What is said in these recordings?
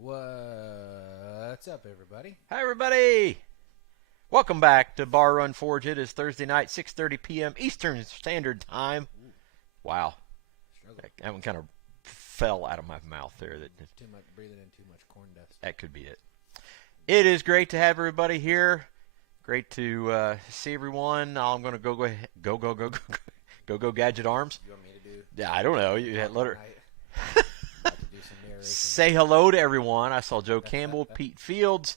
What's up, everybody? Hi, everybody. Welcome back to Bar Run Forge. It is Thursday night, 6:30 p.m. Eastern Standard Time. Ooh, Wow. struggle. That one kind of fell out of my mouth there. Too much breathing in too much corn dust. That could be it. It is great to have everybody here. Great to see everyone. Now I'm going to go Gadget Arms. You want me to do? Yeah, I don't know. You let her About to do some narration. say hello to everyone. I saw Joe Campbell, Pete Fields,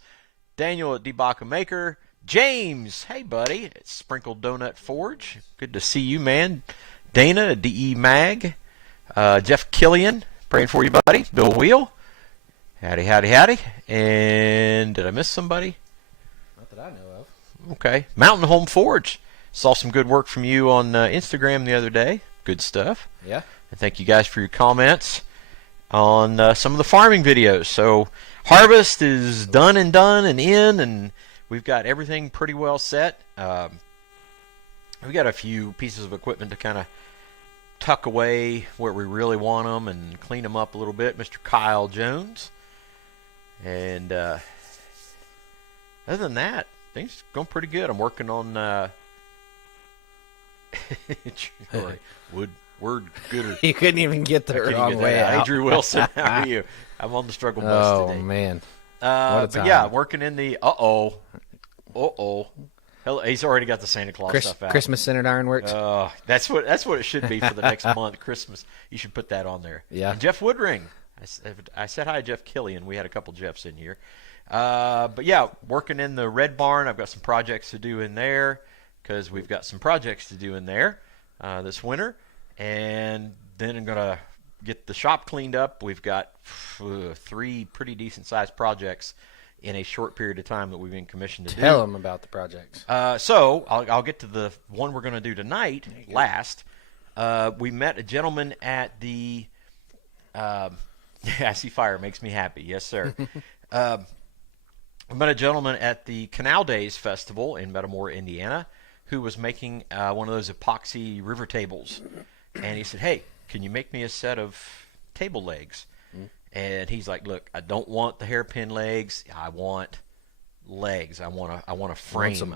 Daniel at Debaka Maker, James, hey buddy, at Sprinkled Donut Forge. Good to see you, man. Dana at DE Mag, Jeff Killian, praying for you, buddy. Bill Wheel, howdy, howdy, howdy. And did I miss somebody? Not that I know of. Okay, Mountain Home Forge. Saw some good work from you on Instagram the other day. Good stuff. Yeah. And thank you guys for your comments on some of the farming videos. So harvest is done and in, and we've got everything pretty well set. We've got a few pieces of equipment to kind of tuck away where we really want them and clean them up a little bit. Mr. Kyle Jones. And other than that, things going pretty good. I'm working on word gooder. You couldn't even get the wrong way out. Andrew Wilson, how are you? I'm on the struggle bus today. Oh man. But yeah, working in the Hell, he's already got the Santa Claus stuff out. Christmas centered ironworks. That's what it should be for the next month. Christmas. You should put that on there. Yeah. And Jeff Woodring. I said hi to Jeff Killian. We had a couple Jeffs in here. But yeah, working in the Red Barn. I've got some projects to do in there because we've got some projects to do in there this winter. And then I'm going to get the shop cleaned up. We've got 3 pretty decent-sized projects in a short period of time that we've been commissioned to do. Tell them about the projects. So I'll get to the one we're going to do tonight last. We met a gentleman at the I see fire. Makes me happy. Yes, sir. I met a gentleman at the Canal Days Festival in Metamora, Indiana, who was making one of those epoxy river tables. And he said, hey, can you make me a set of table legs? And he's like, look, I don't want the hairpin legs. I want legs. I want a frame,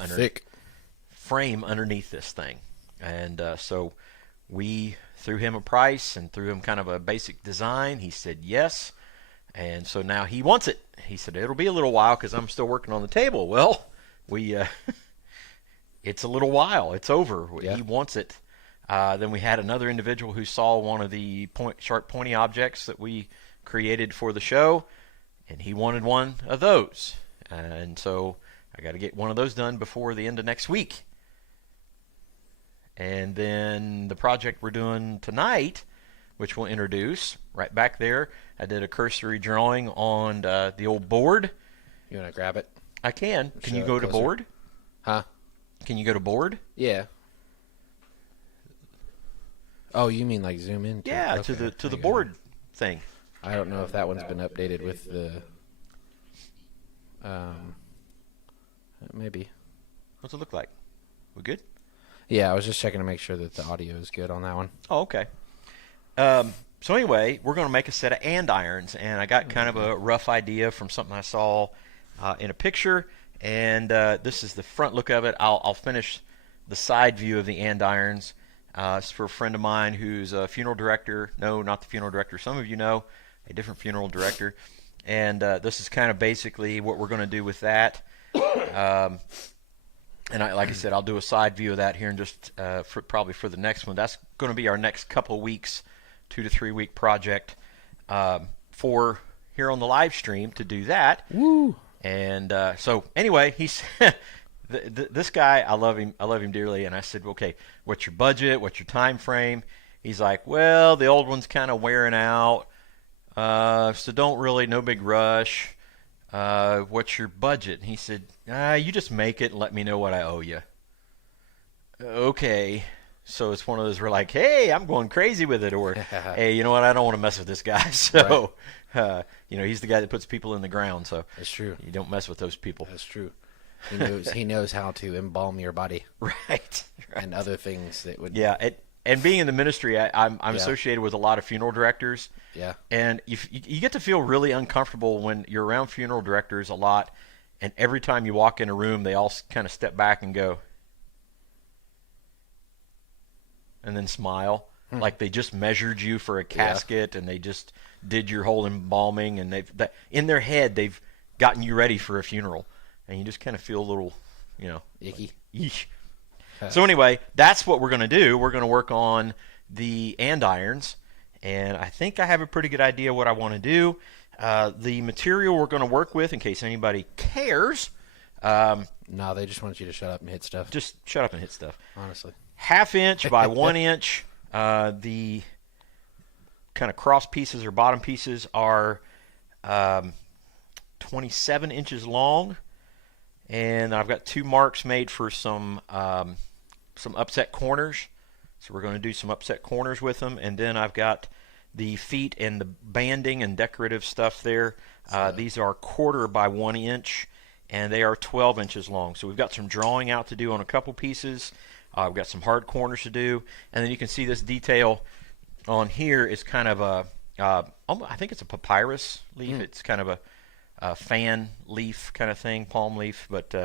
frame underneath this thing. And so we threw him a price and threw him kind of a basic design. He said yes. And so now he wants it. He said, it'll be a little while because I'm still working on the table. Well, it's a little while. It's over. Yeah. He wants it. Then we had another individual who saw one of the sharp, pointy objects that we created for the show, and he wanted one of those. And so I got to get one of those done before the end of next week. And then the project we're doing tonight, which we'll introduce right back there, I did a cursory drawing on the old board. You want to grab it? I can. Can you go to board? Huh? Can you go to board? Yeah. Oh, you mean like zoom in? Yeah, okay. to the board thing. I don't know if that one's been updated with the. Maybe. What's it look like? We good? Yeah, I was just checking to make sure that the audio is good on that one. Oh, okay. So anyway, we're going to make a set of andirons, and I got kind of a rough idea from something I saw in a picture, and this is the front look of it. I'll finish the side view of the andirons. It's for a friend of mine who's a funeral director. No, not the funeral director. Some of you know, a different funeral director. And this is kind of basically what we're going to do with that. And like I said, I'll do a side view of that here in just probably for the next one. That's going to be our next couple of weeks, 2 to 3 week project for here on the live stream to do that. Woo! And so anyway, he's this guy, I love him dearly. And I said, okay, what's your budget? What's your time frame? He's like, well, the old one's kind of wearing out, so no big rush. What's your budget? And he said, you just make it and let me know what I owe you. Okay. So it's one of those, we're like, hey, I'm going crazy with it, or hey, you know what, I don't want to mess with this guy. So, he's the guy that puts people in the ground. So that's true. You don't mess with those people. That's true. He knows how to embalm your body. Right. And other things that would. Yeah. and being in the ministry, I'm Yeah. associated with a lot of funeral directors. Yeah. And you get to feel really uncomfortable when you're around funeral directors a lot, and every time you walk in a room, they all kind of step back and go, and then smile, like they just measured you for a casket, and they just did your whole embalming, and in their head they've gotten you ready for a funeral, and you just kind of feel a little, Icky. yeesh. So anyway, that's what we're going to do. We're going to work on the andirons, and I think I have a pretty good idea what I want to do. The material we're going to work with, in case anybody cares. No, they just want you to shut up and hit stuff. Just shut up and hit stuff. Honestly. 1/2 inch by 1 inch. The kind of cross pieces or bottom pieces are 27 inches long, and I've got 2 marks made for some upset corners. So we're going to do some upset corners with them, and then I've got the feet and the banding and decorative stuff there. These are 1/4 by 1 inch, and they are 12 inches long. So we've got some drawing out to do on a couple pieces. We've got some hard corners to do, and then you can see this detail on here is kind of I think it's a papyrus leaf. It's kind of a fan leaf kind of thing, palm leaf. But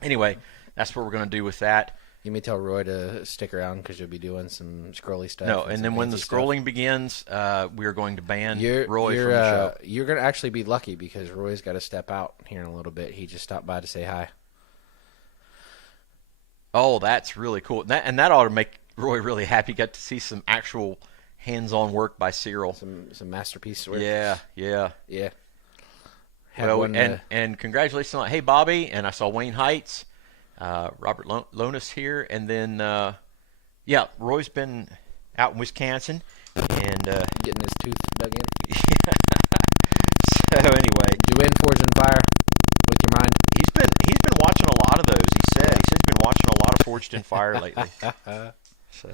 anyway, that's what we're going to do with that. You may tell Roy to stick around because you'll be doing some scrolly stuff. No, and then when the scrolling begins, we are going to ban Roy from the show. You're going to actually be lucky because Roy's got to step out here in a little bit. He just stopped by to say hi. Oh, that's really cool. And that ought to make Roy really happy. Got to see some actual hands-on work by Cyril. Some masterpiece work. Yeah. Well, and congratulations on, hey, Bobby, and I saw Wayne Heights, Robert Lonis here, and then, Roy's been out in Wisconsin, and getting his tooth dug in. So anyway. Did you win Forged in Fire with your mind? He's been watching a lot of those. He says he's been watching a lot of Forged in Fire lately. So,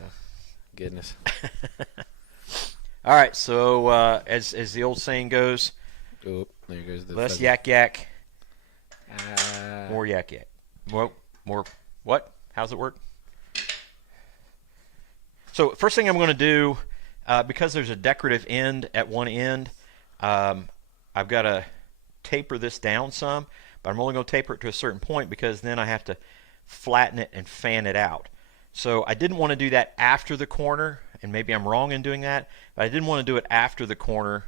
goodness. All right. So as the old saying goes, oh, there goes the less fuzzy. yak, more yak. More what? How's it work? So first thing I'm going to do, because there's a decorative end at one end, I've got to taper this down some. But I'm only going to taper it to a certain point because then I have to flatten it and fan it out. So I didn't want to do that after the corner, and maybe I'm wrong in doing that, but I didn't want to do it after the corner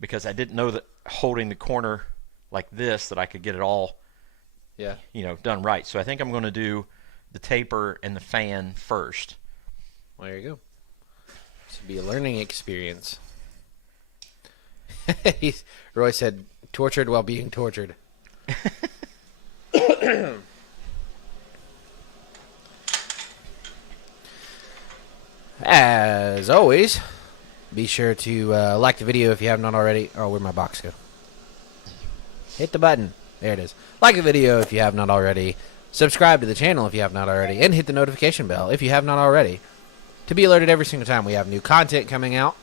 because I didn't know that holding the corner like this that I could get it all done right. So I think I'm going to do the taper and the fan first. Well, there you go. This will be a learning experience. Roy said, tortured while being tortured. As always, be sure to like the video if you have not already. Oh, where'd my box go? Hit the button. There it is. Like the video if you have not already. Subscribe to the channel if you have not already. And hit the notification bell if you have not already. To be alerted every single time we have new content coming out.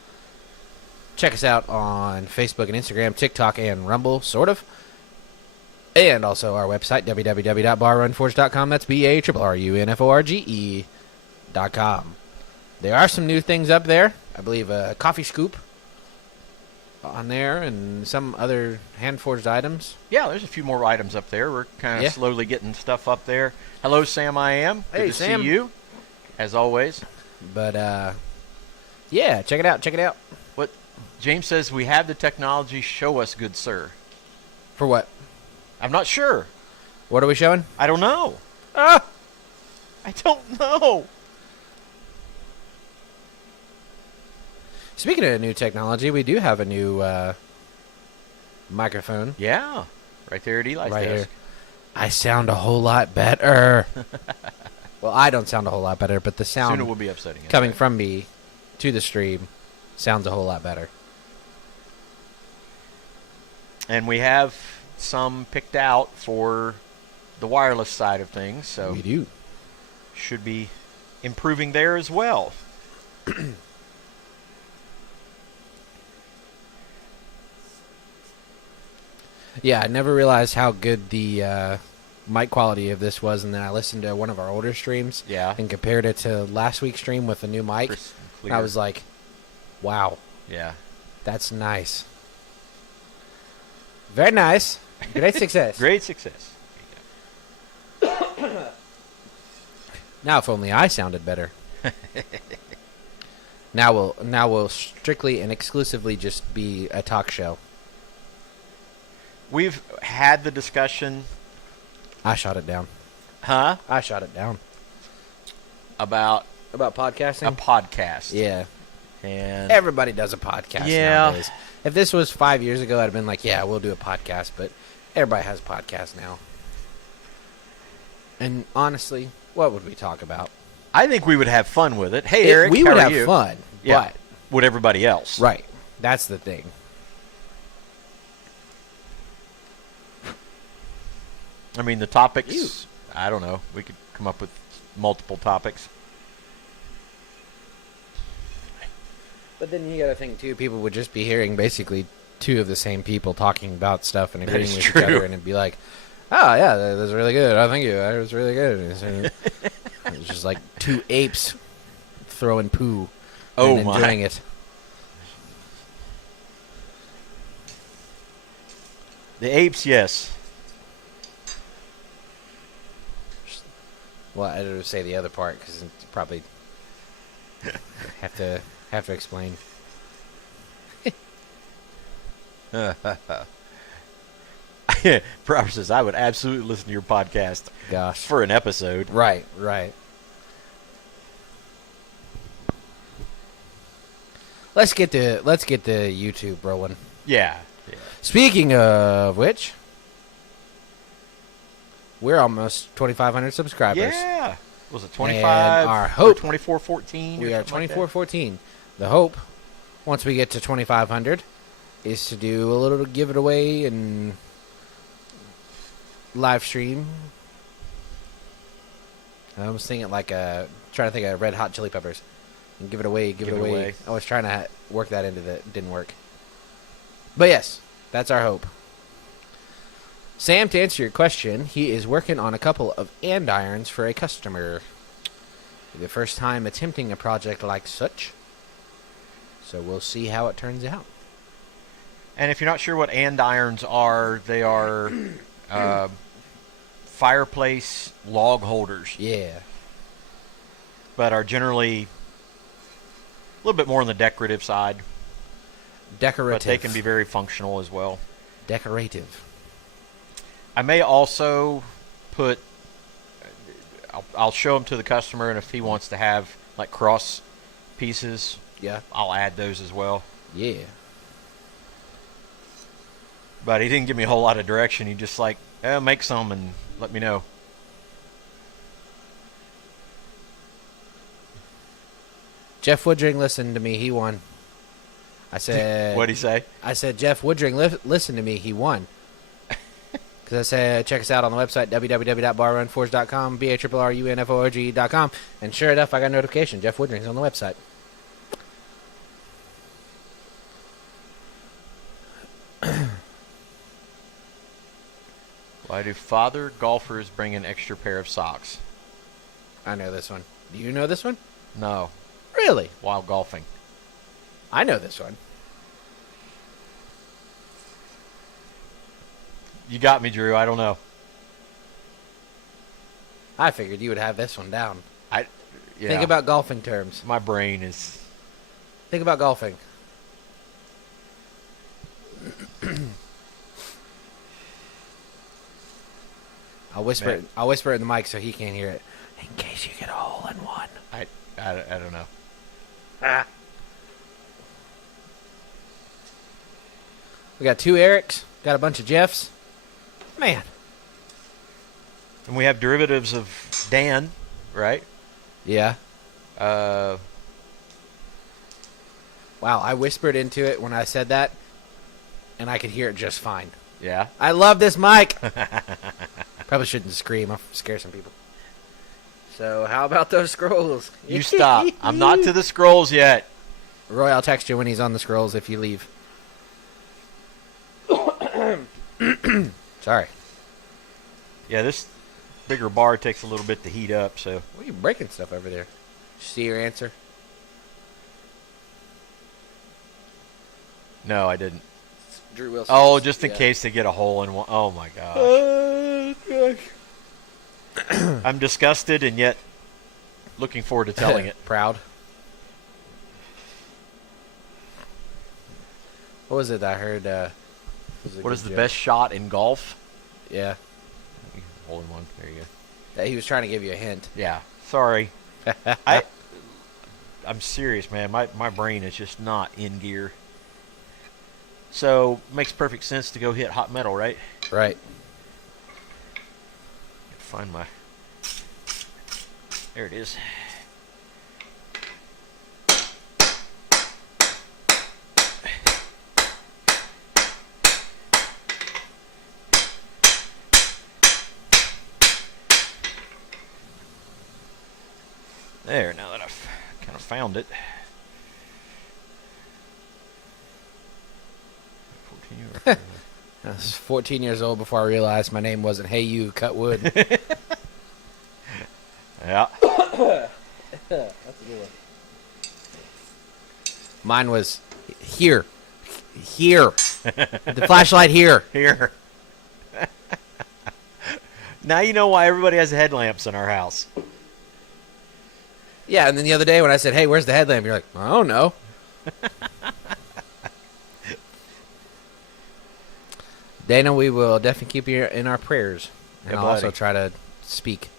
Check us out on Facebook and Instagram, TikTok, and Rumble, sort of. And also our website, www.barrunforge.com. That's BARRUNFORGE.com. There are some new things up there. I believe a coffee scoop on there and some other hand-forged items. Yeah, there's a few more items up there. We're kind of slowly getting stuff up there. Hello, Sam I Am. Good to Sam. see you, as always. But, yeah, check it out. Check it out. What James says, we have the technology. Show us, good sir. For what? I'm not sure. What are we showing? I don't know. I don't know. Speaking of new technology, we do have a new microphone. Yeah, right there at Eli's Right desk. here. I sound a whole lot better. Well, I don't sound a whole lot better, but the sound Soon it will be upsetting. coming from me to the stream sounds a whole lot better. And we have some picked out for the wireless side of things, so We do. should be improving there as well. Yeah, I never realized how good the mic quality of this was, and then I listened to one of our older streams. Yeah. And compared it to last week's stream with a new mic. Crisp and And clear. I was like, wow, Yeah. that's nice. Very nice. Great success. Great success. Now, if only I sounded better. Now we'll strictly and exclusively just be a talk show. We've had the discussion, I shot it down. huh? I shot it down. About About a podcasting? podcast. Yeah. And Everybody does a podcast Yeah. nowadays. If this was 5 years ago, I'd have been like, yeah, we'll do a podcast. But everybody has a podcast now. And honestly, what would we talk about? I think we would have fun with it. Hey, Eric, we how would are have you? fun. Yeah. Would everybody else? But, right. That's the thing. I mean, the topics, I don't know. We could come up with multiple topics. But then you got to think, too, people would just be hearing basically two of the same people talking about stuff and That agreeing is with true. each other. And it'd be like, oh, yeah, that was really good. Oh, thank you. That was really good. It's just like two apes throwing poo and my. enjoying it. The apes, yes. Well, I didn't say the other part because it's probably have to explain. Robert says, I would absolutely listen to your podcast Gosh. for an episode. Right, right. Let's get the YouTube rolling. Yeah. Speaking of which, we're almost 2,500 subscribers. Yeah. Was it 25? And our hope- 2414? We are 2414. The hope, once we get to 2,500, is to do a little giveaway and live stream. I was thinking like trying to think of Red Hot Chili Peppers. And give it away. I was trying to work that into it didn't work. But yes, that's our hope. Sam, to answer your question, he is working on a couple of andirons for a customer. The first time attempting a project like such. So we'll see how it turns out. And if you're not sure what andirons are, they are fireplace log holders, Yeah. but are generally a little bit more on the decorative side. Decorative. But they can be very functional as well. Decorative. I may also put, I'll show them to the customer, and if he wants to have like cross pieces, Yeah. I'll add those as well. Yeah. But he didn't give me a whole lot of direction. He just like, make some and let me know. Jeff Woodring listened to me. He won. I said. What'd he say? I said, Jeff Woodring, listen to me. He won. Because I said, check us out on the website, www.barrunforge.com, BARRUNFORG.com. And sure enough, I got a notification. Jeff Woodring's on the website. Why do father golfers bring an extra pair of socks? I know this one. Do you know this one? No, Really? while golfing. I know this one. You got me, Drew. I don't know. I figured you would have this one down. Yeah, Think about golfing terms. my brain is. Think about golfing. I'll whisper it. I'll whisper it in the mic so he can't hear it. In case you get a hole in one. I don't know. We got two Erics. Got a bunch of Jeffs. Man. And we have derivatives of Dan, right? Yeah. Uh, Wow, I whispered into it when I said that, and I could hear it just fine. yeah. I love this mic. Probably shouldn't scream. I'll scare some people. So, how about those scrolls? You stop. I'm not to the scrolls yet. Roy, I'll text you when he's on the scrolls if you leave. Sorry. Yeah, bigger bar takes a little bit to heat up. So What are you breaking stuff over there? See your answer? no, I didn't. Drew Wilson. Oh, just in case they get a hole in one. Oh my gosh. I'm disgusted and yet looking forward to telling it. Proud. What was it I heard? What is the best shot in golf? Yeah. Hole in one. There you go. That he was trying to give you a hint. Yeah. Sorry. I'm serious, man. My brain is just not in gear. So makes perfect sense to go hit hot metal, right? Right. Find my. There it is. There, now that I've kind of found it. 14 I was 14 years old before I realized my name wasn't Hey You Cut Wood. Yeah. That's a good one. Mine was here. Here. The flashlight here. Here. Now you know why everybody has headlamps in our house. Yeah, and then the other day when I said, hey, where's the headlamp? You're like, I don't know. Dana, we will definitely keep you in our prayers. And Yeah, I'll buddy. also try to speak.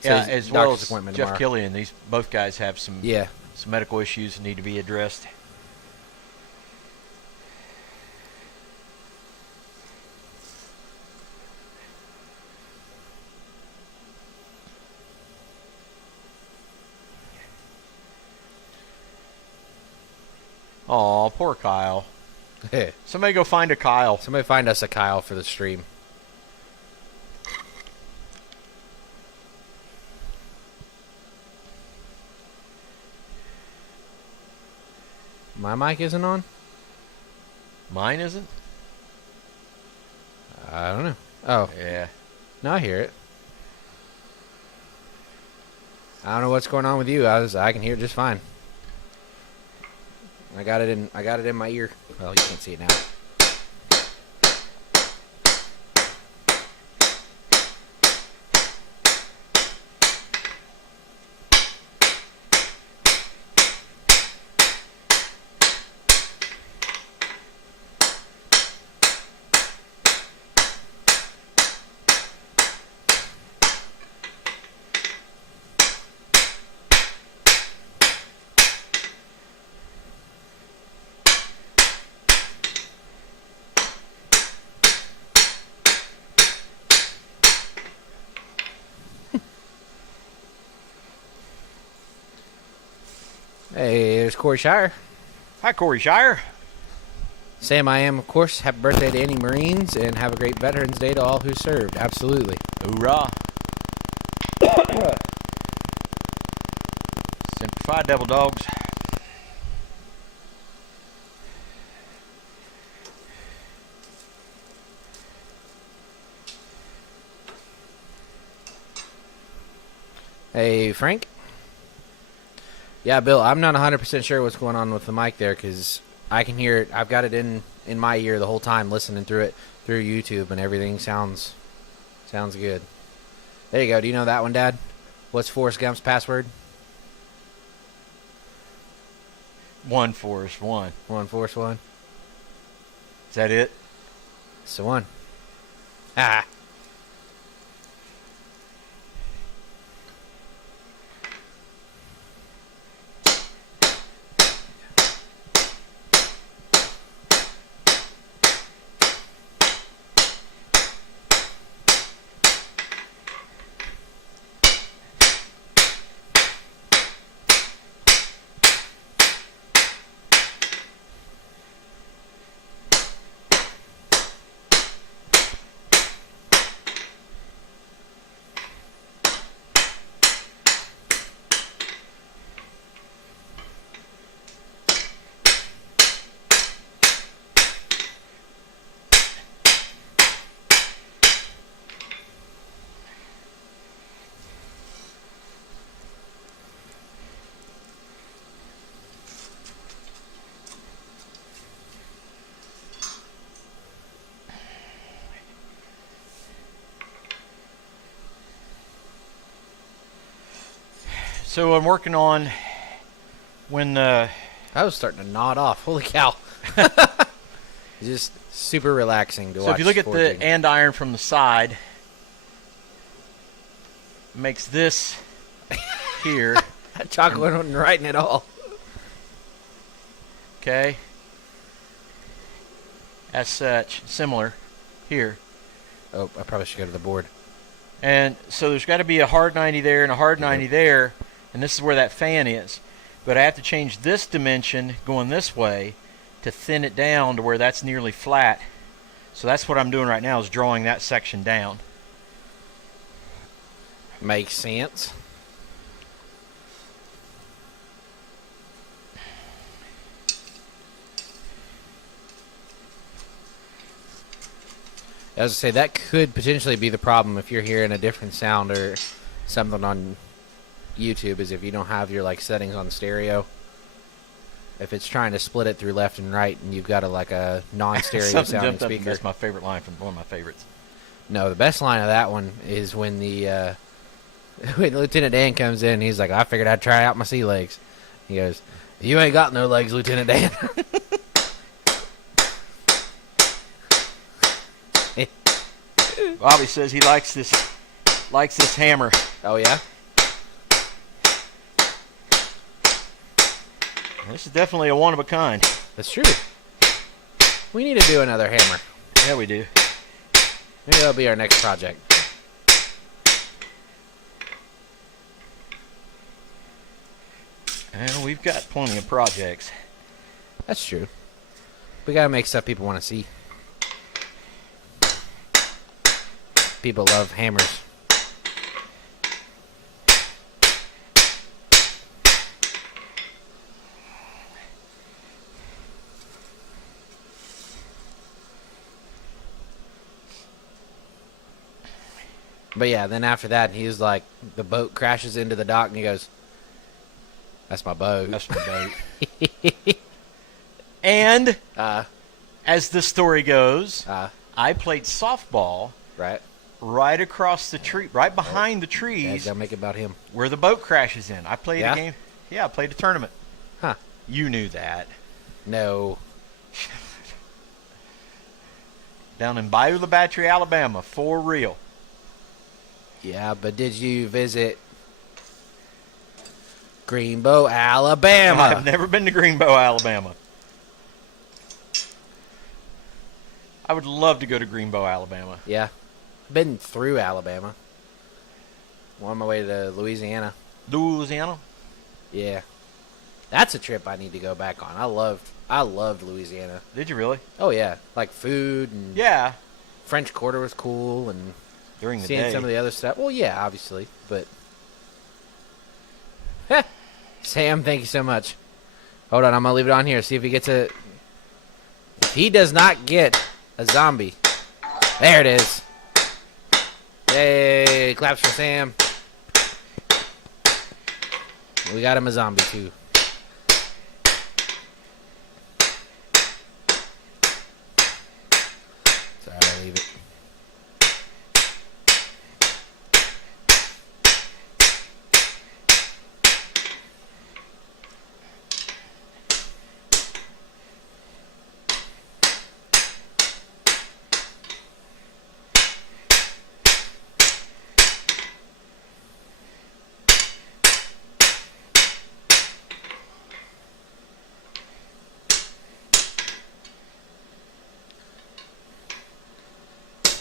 So Yeah, his as well doctor's as appointment Jeff tomorrow. Killian. These both guys have some Yeah. medical issues that need to be addressed. Aw, poor Kyle. Somebody go find a Kyle. Somebody find us a Kyle for the stream. My mic isn't on? Mine isn't? I don't know. Oh, Yeah. no, I hear it. I don't know what's going on with you. I can hear it just fine. I got it in my ear. Well, you can't see it now. Hey, there's Corey Shire. Hi, Corey Shire. Sam, I am, of course. Happy birthday to any Marines, and have a great Veterans Day to all who served. Absolutely. Hoorah. Simplified Devil Dogs. Hey, Frank. Yeah, Bill, I'm not 100% sure what's going on with the mic there because I can hear it. I've got it in my ear the whole time listening through it through YouTube, and everything sounds good. There you go. Do you know that one, Dad? What's Forrest Gump's password? One Forrest, one. One, Forrest, one. Is that it? It's the one. Ah. So I'm working on when I was starting to nod off. Holy cow. Just super relaxing to watch. so if you look at forging. the andiron from the side, it makes this here. That chocolate wasn't writing at all. Okay. As such, similar here. Oh, I probably should go to the board. And so there's got to be a hard 90 there and a hard 90 there, and this is where that fan is. But I have to change this dimension going this way to thin it down to where that's nearly flat. So that's what I'm doing right now, is drawing that section down. Makes sense. As I say, that could potentially be the problem if you're hearing a different sound or something on YouTube, is if you don't have your like settings on stereo. If it's trying to split it through left and right, and you've got a non-stereo Something sounding jumped up, and speaker. that's my favorite line from one of my favorites. No, the best line of that one is when the when Lieutenant Dan comes in. He's like, "I figured I'd try out my sea legs." He goes, "You ain't got no legs, Lieutenant Dan." Bobby says he likes this hammer. Oh yeah. This is definitely a one of a kind. That's true. We need to do another hammer. Yeah, we do. Maybe that'll be our next project. And we've got plenty of projects. That's true. We gotta make stuff people want to see. People love hammers. But yeah, then after that, he was like, the boat crashes into the dock, and he goes, "That's my boat." That's my boat. And as the story goes, I played softball right across the tree, right behind the Yeah, trees gotta make it about him. where the boat crashes in. I played Yeah? a game. Yeah, I played a tournament. Huh. You knew that. No. Down in Bayou La Battery, Alabama, for real. Yeah, but did you visit Greenbow, Alabama? I've never been to Greenbow, Alabama. I would love to go to Greenbow, Alabama. Yeah. Been through Alabama. On my way to Louisiana. Louisiana? Yeah. That's a trip I need to go back on. I loved Louisiana. Did you really? Oh yeah. Like food and Yeah. French Quarter was cool, and During the seeing day. some of the other stuff. Well, yeah, obviously, but Sam, thank you so much. Hold on, I'm gonna leave it on here. See if he gets a. If he does not get a zombie, there it is. Yay! Claps for Sam. We got him a zombie too. Sorry, I'll leave it.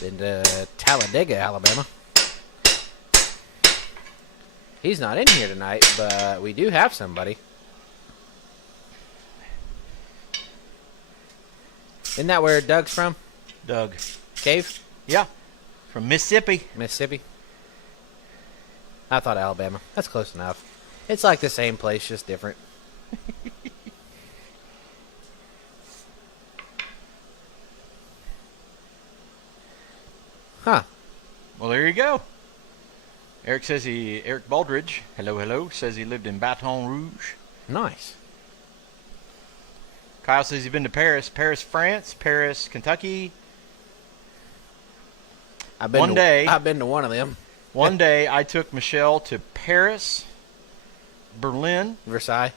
Been to Talladega, Alabama. He's not in here tonight, but we do have somebody. Isn't that where Doug's from? Doug. Cave? Yeah. From Mississippi. Mississippi? I thought Alabama. That's close enough. It's like the same place, just different. Huh. Well, there you go. Eric Baldridge, hello, says he lived in Baton Rouge. Nice. Kyle says he's been to Paris, France, Paris, Kentucky. I've been to one of them. One day I took Michelle to Paris, Berlin, Versailles,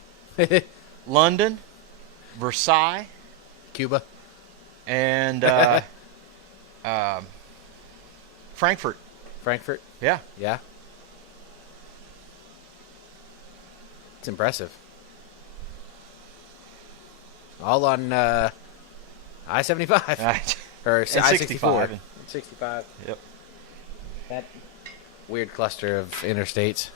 London, Versailles, Cuba. and Frankfurt. Frankfurt. Yeah. Yeah. It's impressive. All on I-75. Or And I-64. 65. 65. Yep. That weird cluster of interstates.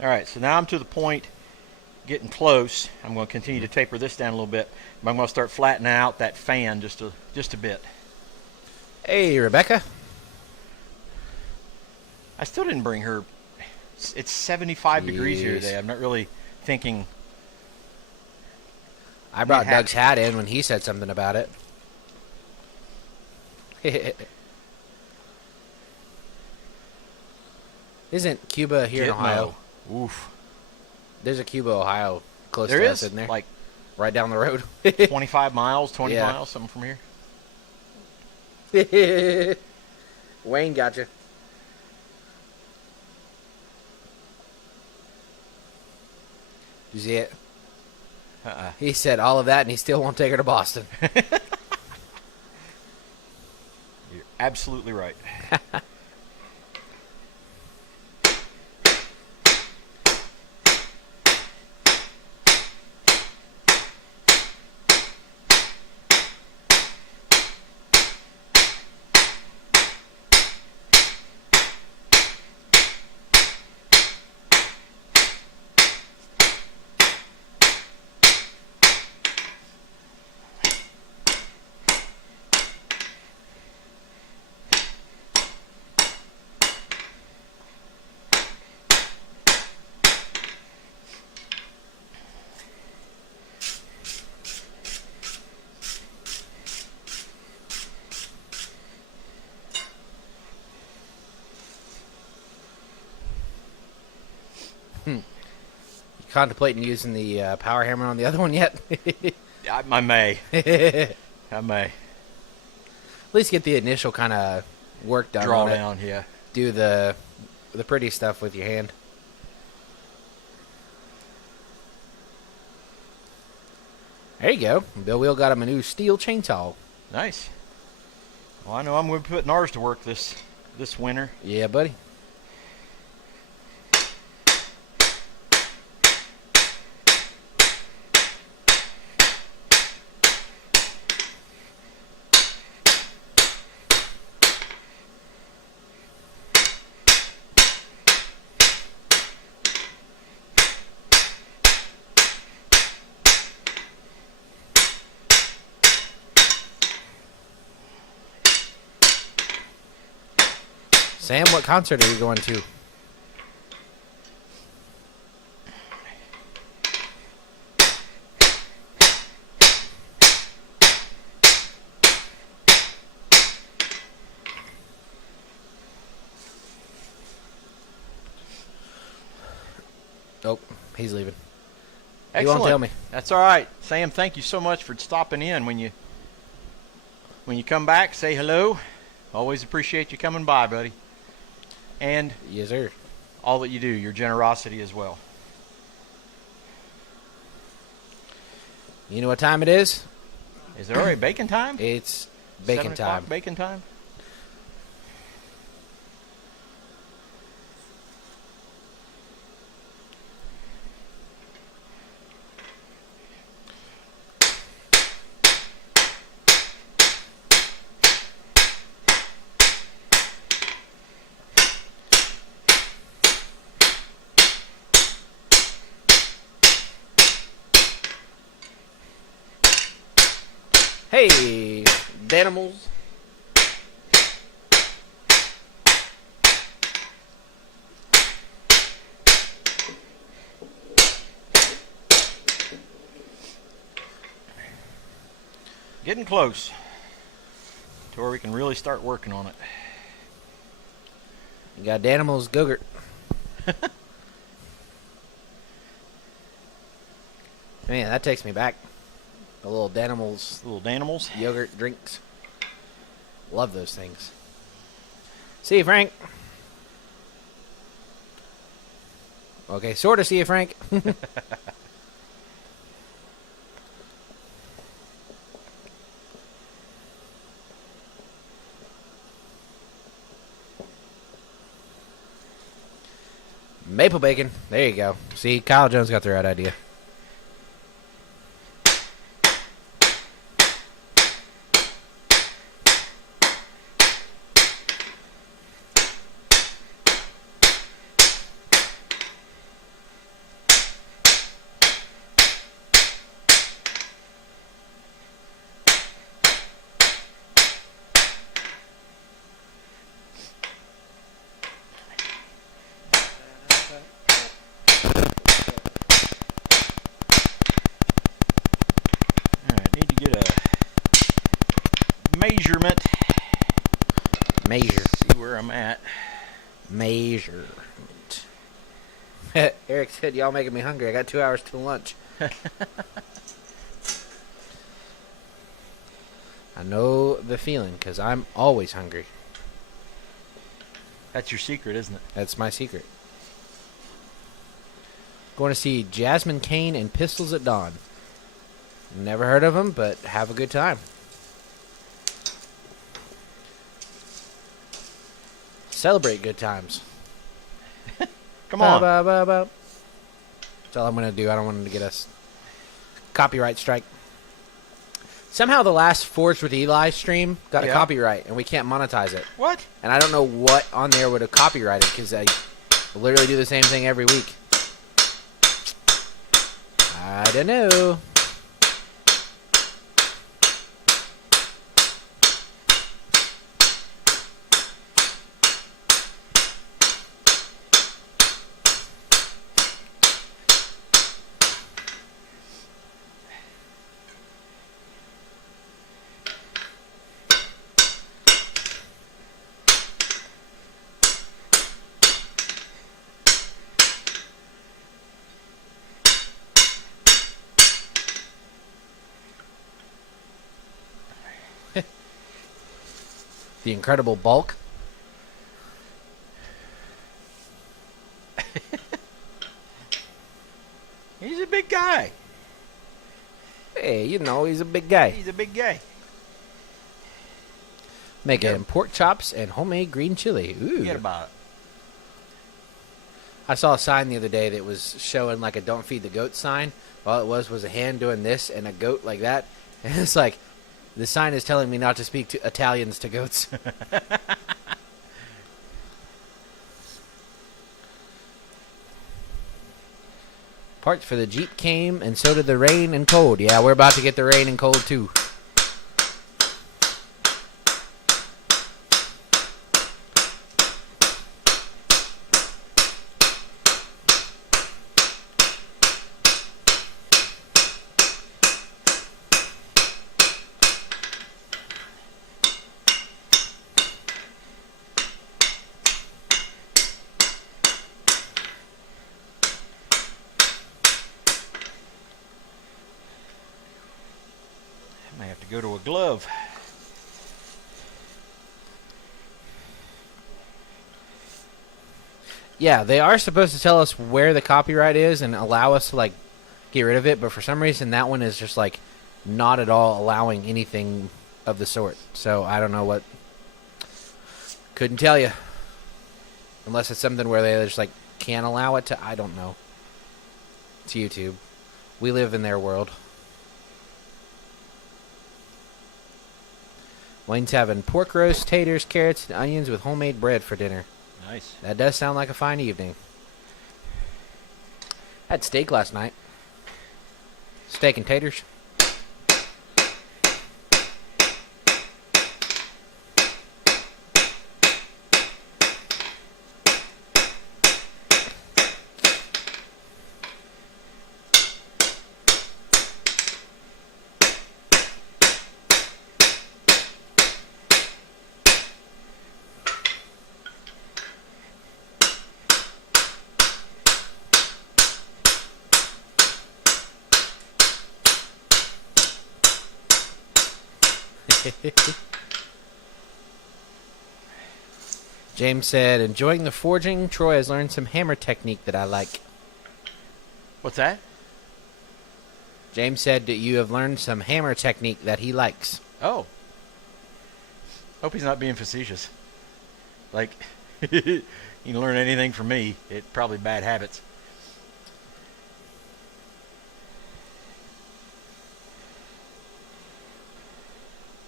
All right, so now I'm to the point, getting close. I'm going to continue to taper this down a little bit, but I'm going to start flattening out that fan just a bit. Hey, Rebecca. I still didn't bring her. It's 75 degrees here Jeez. today. I'm not really thinking. I brought hat. Doug's hat in when he said something about it. Isn't Cuba here in Ohio? Oof. There's a Cuba, Ohio close There to is, us, isn't there? like right down the road. 25 miles, 20 Yeah. miles, something from here. Wayne got you. Did you see it? He said all of that, and he still won't take her to Boston. You're absolutely right. Contemplating using the power hammer on the other one yet? I may. I may. At least get the initial kind of work done Draw on down, it. yeah. Do the pretty stuff with your hand. There you go. Bill Wheel got him a new steel chainsaw. Nice. Well, I know I'm going to be putting ours to work this winter. Yeah, buddy. Sam, what concert are you going to? Oh, he's leaving. He Excellent. won't tell me. That's all right. Sam, thank you so much for stopping in. When you come back, say hello. Always appreciate you coming by, buddy. And Yes, sir. all that you do, your generosity as well. You know what time it is? Is it already bacon time? It's 7 bacon o'clock time. Bacon time? Hey, Danimals. Getting close to where we can really start working on it. You got Danimals Gogurt. Man, that takes me back. The little Danimals. Little Danimals. Yogurt drinks. Love those things. See you, Frank. Okay, sort of see you, Frank. Maple bacon. There you go. See, Kyle Jones got the right idea. Measurement. Measure. See where I'm at. Measure. Eric said, y'all making me hungry. I got 2 hours till lunch. I know the feeling because I'm always hungry. That's your secret, isn't it? That's my secret. Going to see Jasmine Cain and Pistols at Dawn. Never heard of them, but have a good time. Celebrate good times. Come on. That's all I'm going to do. I don't want them to get us copyright strike. Somehow the last Forged with Eli stream got a copyright, and we can't monetize it. What? And I don't know what on there would have copyrighted, because I literally do the same thing every week. I don't know. The incredible bulk. He's a big guy. Hey, you know, he's a big guy. He's a big guy. Making pork chops and homemade green chili. Ooh. Forget about it. I saw a sign the other day that was showing like a "Don't feed the goat" sign. All it was a hand doing this and a goat like that. And it's like, the sign is telling me not to speak to Italians to goats. Parts for the Jeep came, and so did the rain and cold. Yeah, we're about to get the rain and cold too. I may have to go to a glove. Yeah, they are supposed to tell us where the copyright is and allow us to, like, get rid of it, but for some reason that one is just, like, not at all allowing anything of the sort. So I don't know what. Couldn't tell you. Unless it's something where they just, like, can't allow it to. I don't know. It's YouTube. We live in their world. Wayne's having pork roast, taters, carrots, and onions with homemade bread for dinner. Nice. That does sound like a fine evening. I had steak last night. Steak and taters. James said, enjoying the forging. Troy has learned some hammer technique that I like. What's that? James said that you have learned some hammer technique that he likes. Oh. Hope he's not being facetious. Like, you can learn anything from me. It's probably bad habits.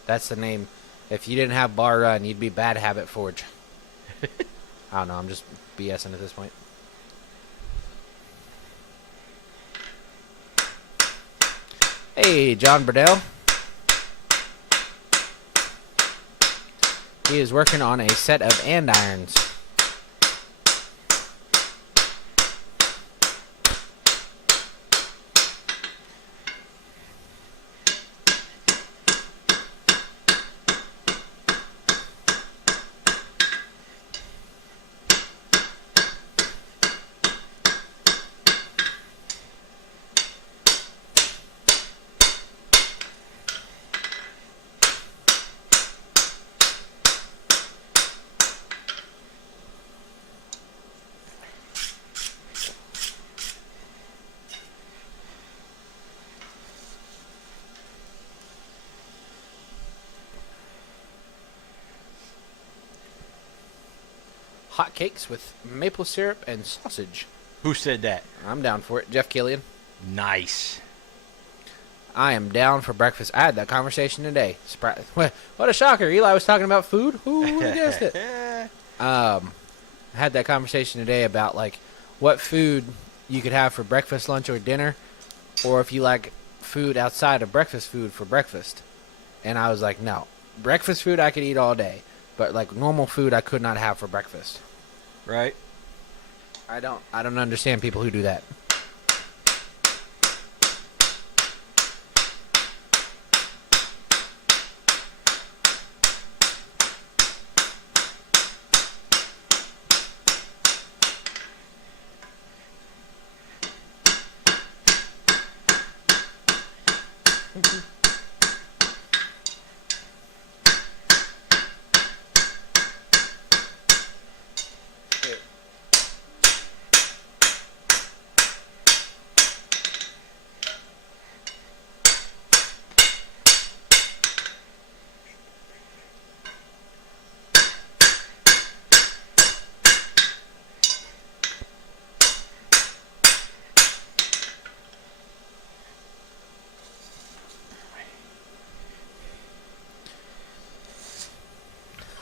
That's the name. If you didn't have Bar Run, you'd be Bad Habit Forge. I don't know. I'm just BSing at this point. Hey, John Burdell. He is working on a set of andirons. Hot cakes with maple syrup and sausage. Who said that? I'm down for it. Jeff Killian. Nice. I am down for breakfast. I had that conversation today. What a shocker. Eli was talking about food. Who would have guessed it? I had that conversation today about like what food you could have for breakfast, lunch, or dinner, or if you like food outside of breakfast food for breakfast. And I was like, no. Breakfast food I could eat all day, but like normal food I could not have for breakfast. Right. I don't understand people who do that.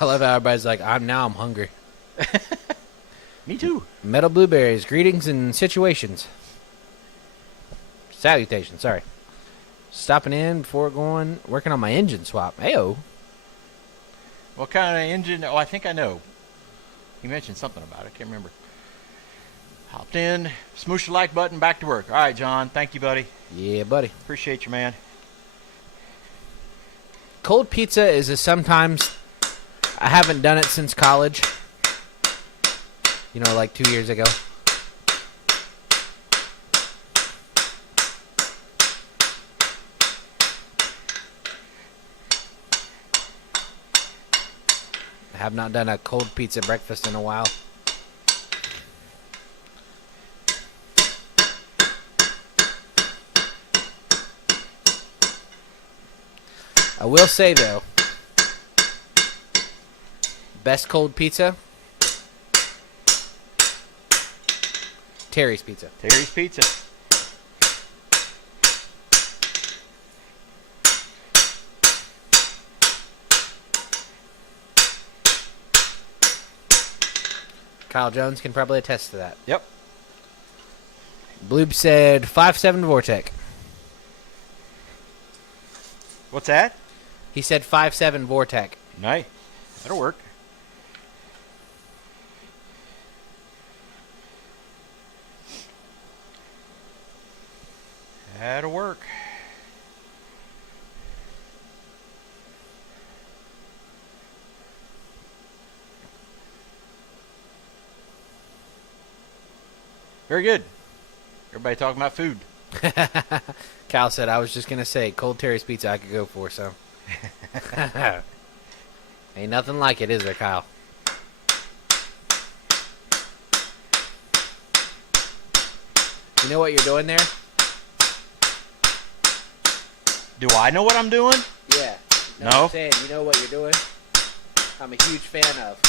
I love how everybody's like, I'm hungry. Me too. Metal Blueberries, greetings and situations. Salutations, sorry. Stopping in before going, working on my engine swap. Heyo. What kind of engine? Oh, I think I know. You mentioned something about it. I can't remember. Hopped in, smoosh the like button, back to work. All right, John. Thank you, buddy. Yeah, buddy. Appreciate you, man. Cold pizza is a sometimes. I haven't done it since college. You know, like 2 years ago. I have not done a cold pizza breakfast in a while. I will say, though, best cold pizza, Terry's Pizza. Terry's Pizza. Kyle Jones can probably attest to that. Yep. Bloob said 5.7 Vortec. What's that? He said 5.7 Vortec. Nice. That'll work. That'll work. Very good. Everybody talking about food. Kyle said, I was just going to say, cold Terry's Pizza I could go for, so. Ain't nothing like it, is there, Kyle? You know what you're doing there? Do I know what I'm doing? Yeah. No? I'm saying, you know what you're doing? I'm a huge fan of.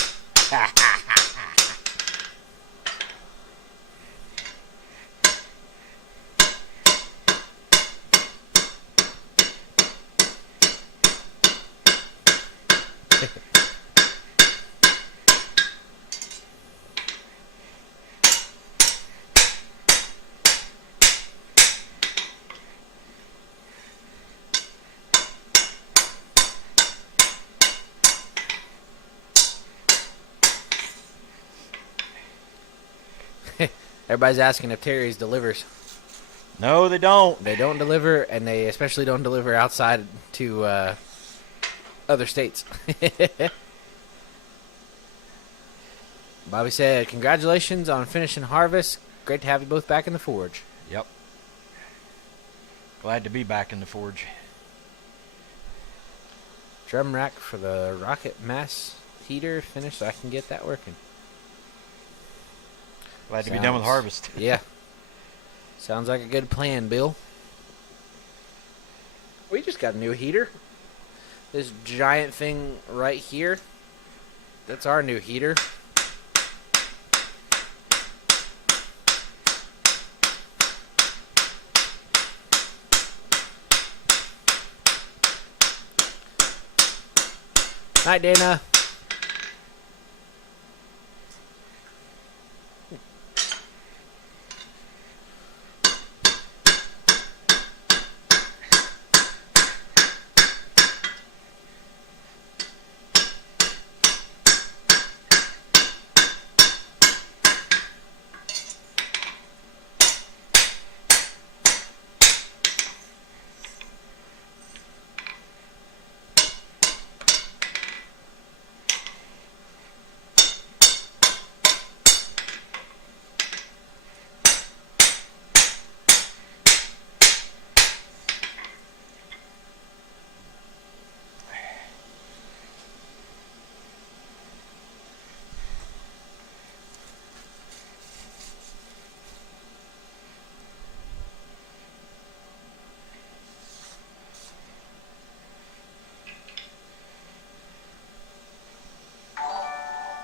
Everybody's asking if Terry's delivers. No, they don't. They don't deliver, and they especially don't deliver outside to other states. Bobby said, congratulations on finishing harvest. Great to have you both back in the forge. Yep. Glad to be back in the forge. Drum rack for the rocket mass heater finished so I can get that working. Glad to be done with harvest. Yeah. Sounds like a good plan, Bill. We just got a new heater. This giant thing right here. That's our new heater. Night, Dana.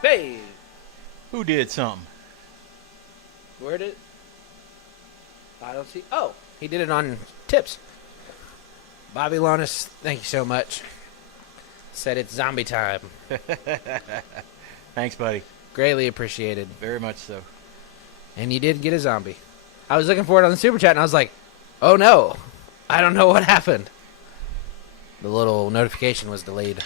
Hey, Who did something? where did? I don't see. Oh, he did it on tips. Bobby Lonis, thank you so much. Said it's zombie time. Thanks, buddy. Greatly appreciated. Very much so. And you did get a zombie. I was looking for it on the super chat, and I was like, "Oh no, I don't know what happened." The little notification was delayed.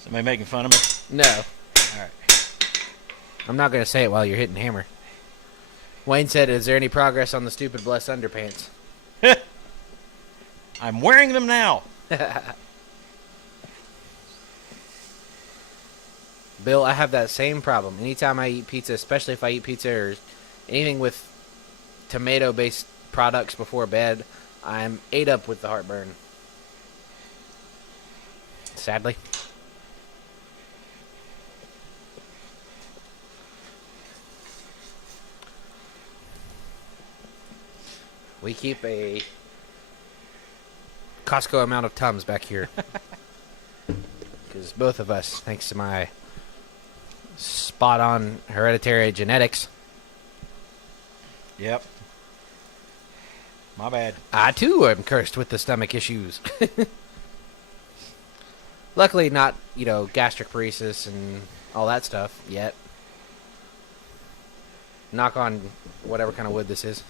Somebody making fun of me? No, All right. I'm not going to say it while you're hitting hammer. Wayne said, "Is there any progress on the stupid blessed underpants?" I'm wearing them now. Bill, I have that same problem. Anytime I eat pizza, especially if I eat pizza or anything with tomato-based products before bed, I'm ate up with the heartburn. Sadly. We keep a Costco amount of Tums back here. Because both of us, thanks to my spot-on hereditary genetics, Yep. My bad. I too am cursed with the stomach issues. Luckily not, gastric paresis and all that stuff yet. Knock on whatever kind of wood this is.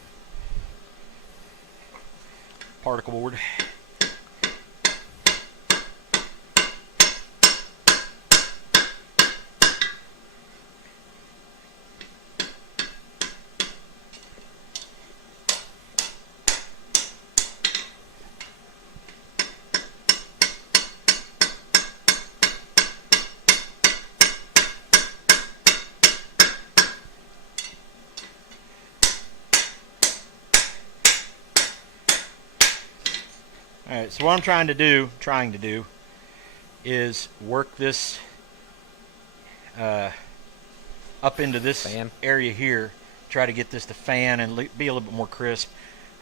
Particle board. All right, so what I'm trying to do is work this up into this Fan. area here. Try to get this to fan and be a little bit more crisp.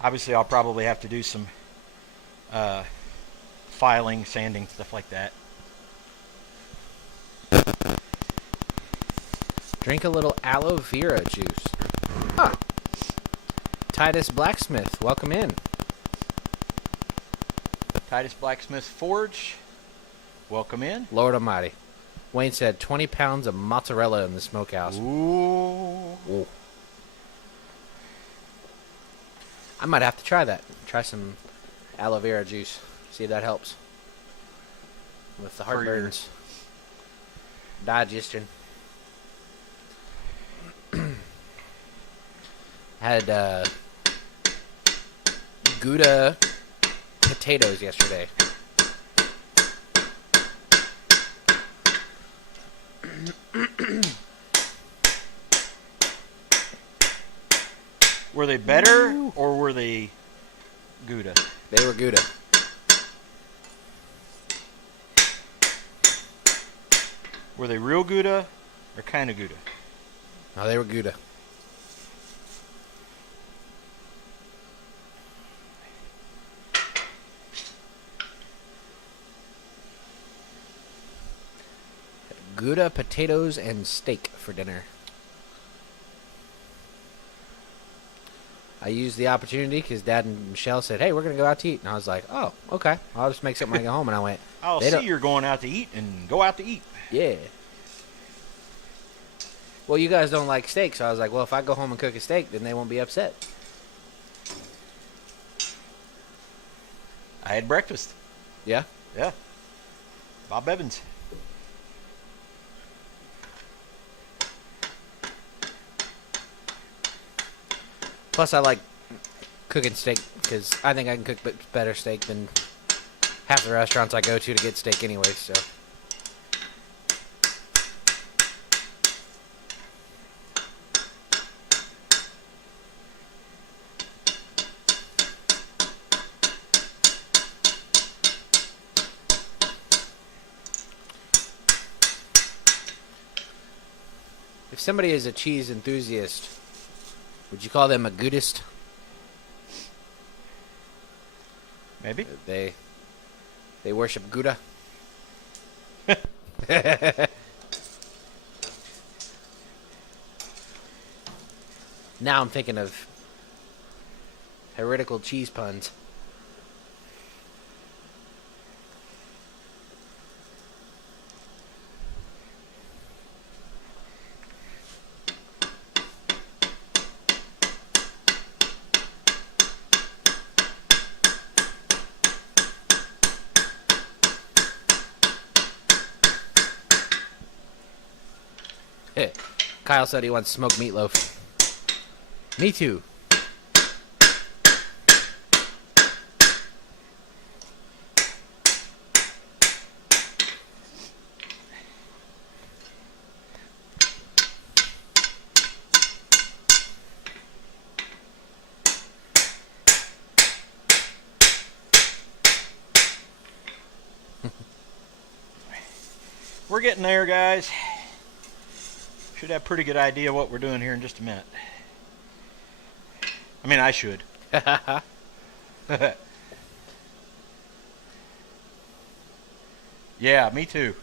Obviously, I'll probably have to do some filing, sanding, stuff like that. Drink a little aloe vera juice. Huh. Titus Blacksmith, welcome in. Titus Blacksmith Forge, welcome in. Lord Almighty. Wayne said 20 pounds of mozzarella in the smokehouse. Ooh. Ooh. I might have to try that. Try some aloe vera juice. See if that helps with the heartburns. Digestion. Had Gouda potatoes yesterday. Were they better or were they Gouda? They were Gouda. Were they real Gouda or kind of Gouda? No, they were Gouda. Gouda potatoes and steak for dinner. I used the opportunity because Dad and Michelle said, "Hey, we're gonna go out to eat," and I was like, "Oh, okay. I'll just make something when I get home." And I went, I'll They see don't- you're going out to eat and go out to eat. "Yeah." Well, you guys don't like steak, so I was like, "Well, if I go home and cook a steak, then they won't be upset." I had breakfast. Yeah. Yeah. Bob Evans. Plus, I like cooking steak because I think I can cook better steak than half the restaurants I go to get steak anyway. So. If somebody is a cheese enthusiast, would you call them a Goudist? Maybe. They worship Gouda. Now I'm thinking of heretical cheese puns. Kyle said he wants smoked meatloaf. Me too. We're getting there, guys. Should have a pretty good idea what we're doing here in just a minute. I mean, I should. Yeah, me too.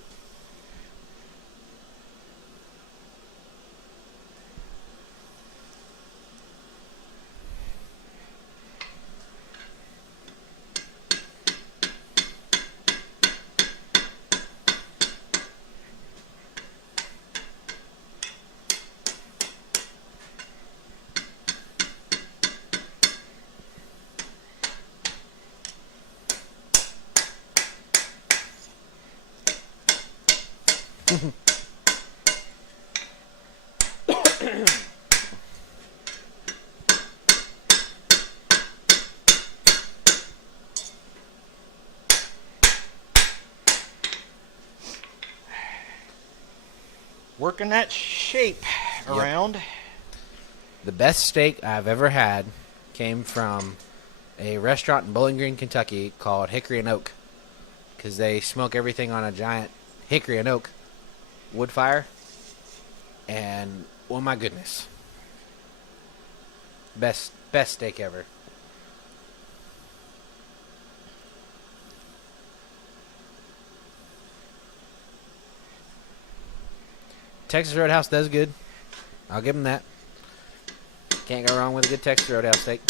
Working that shape around. The best steak I've ever had came from a restaurant in Bowling Green, Kentucky called Hickory and Oak, because they smoke everything on a giant hickory and oak wood fire. And oh my goodness, best steak ever. Texas Roadhouse does good. I'll give them that. Can't go wrong with a good Texas Roadhouse steak.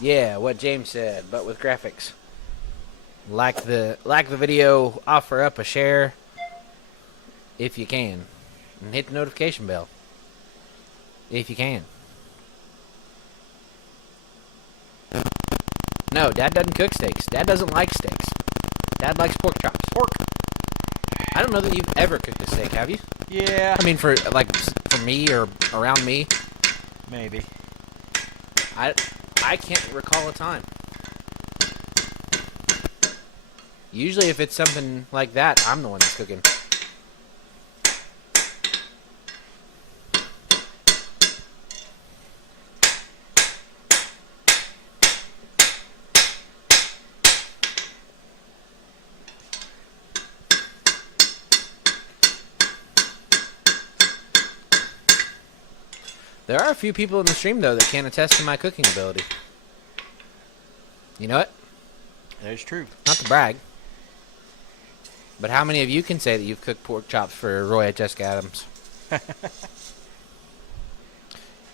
Yeah, what James said, but with graphics. Like the video, offer up a share if you can, and hit the notification bell if you can. No, Dad doesn't cook steaks. Dad doesn't like steaks. Dad likes pork chops. Pork. I don't know that you've ever cooked a steak, have you? Yeah. I mean, for me or around me, Maybe. I can't recall a time. Usually if it's something like that, I'm the one that's cooking. There are a few people in the stream, though, that can attest to my cooking ability. You know it? That is true. Not to brag. But how many of you can say that you've cooked pork chops for Roy at Jessica Adams? I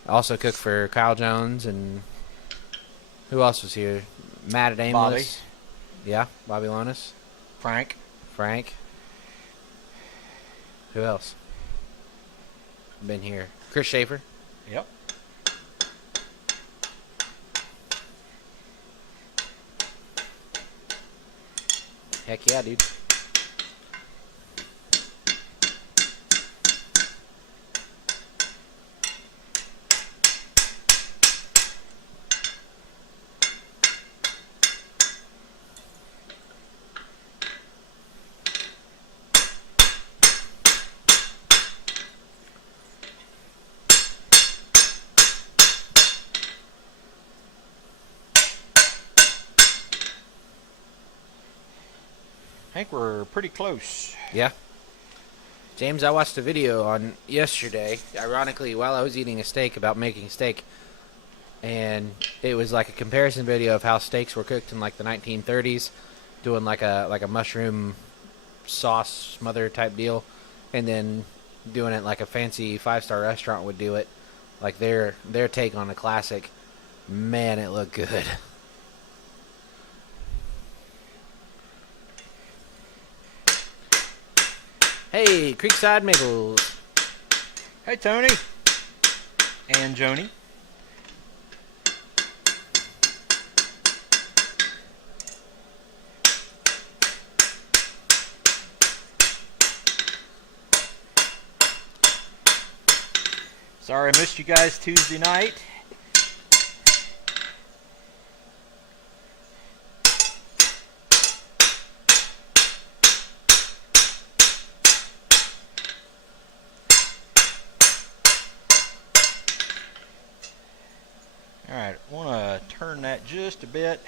also cooked for Kyle Jones and who else was here? Matt at Aimless. Bobby. Yeah, Bobby Lonis. Frank. Who else? Been here. Chris Schaefer. Yep. Heck yeah, dude. I think we're pretty close. Yeah. James, I watched a video on yesterday, ironically, while I was eating a steak about making steak. And it was like a comparison video of how steaks were cooked in like the 1930s, doing like a mushroom sauce smother type deal, and then doing it like a fancy 5-star restaurant would do it. Like their take on a classic. Man, it looked good. Hey, Creekside Maples. Hey, Tony. And Joni. Sorry I missed you guys Tuesday night. Alright, I want to turn that just a bit,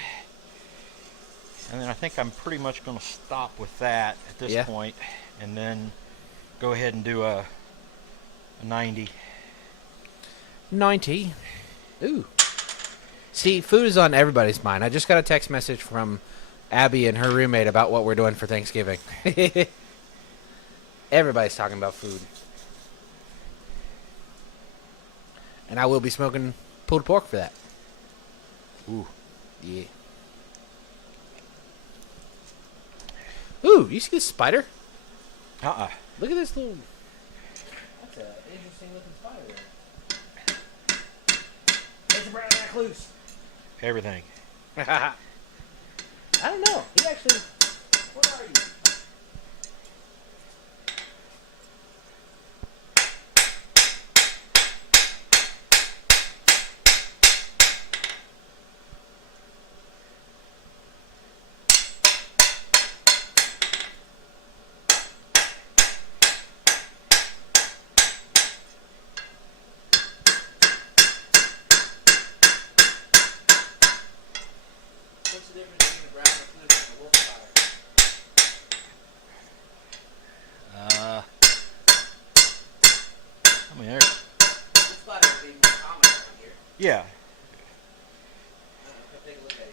and then I think I'm pretty much going to stop with that at this point, and then go ahead and do a 90. 90. Ooh. See, food is on everybody's mind. I just got a text message from Abby and her roommate about what we're doing for Thanksgiving. Everybody's talking about food. And I will be smoking pulled pork for that. Ooh. Yeah. Ooh, you see this spider? Uh-uh. Look at this little... That's an interesting looking spider there. There's a brown recluse. Everything. I don't know. He actually. What are you? What's the difference between a brown recluse and a wolf spider? I mean, there. Wolf spider would be more common around here. Yeah. Come take a look at it.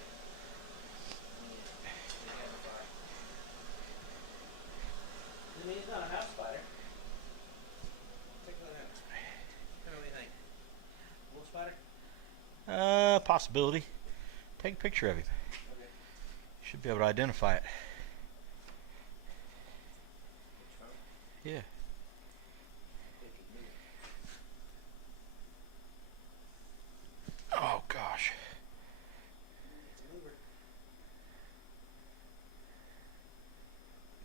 I mean, it's not a house spider. Take a look at it. Tell me what you think. Wolf spider? Possibility. Take a picture of him. Okay. Should be able to identify it. Yeah. Oh gosh.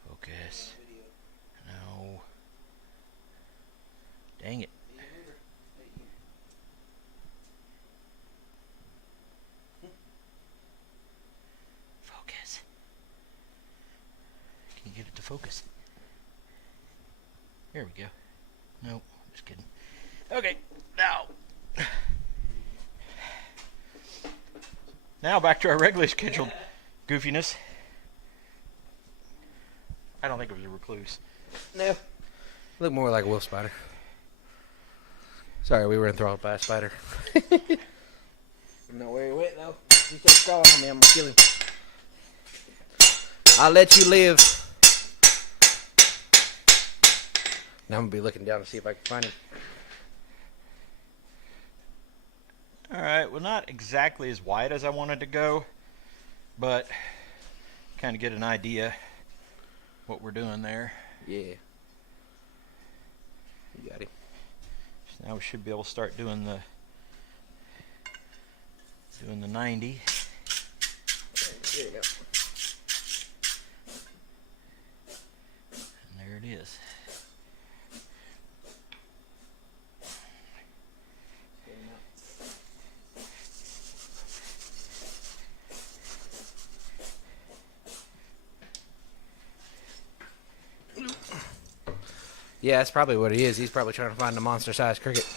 Focus. No. Dang it. Focus. Can you get it to focus? Here we go. Nope, just kidding. Okay, now. Now back to our regularly scheduled goofiness. I don't think it was a recluse. No. Look more like a wolf spider. Sorry, we were enthralled by a spider. I don't know where he went though. He starts crawling on me, I'm gonna kill him. I'll let you live. Now I'm gonna be looking down to see if I can find him. Alright, well, not exactly as wide as I wanted to go, but kind of get an idea what we're doing there. Yeah. You got him. So now we should be able to start doing the 90. There you go. And there it is. Yeah, that's probably what he is. He's probably trying to find a monster-sized cricket.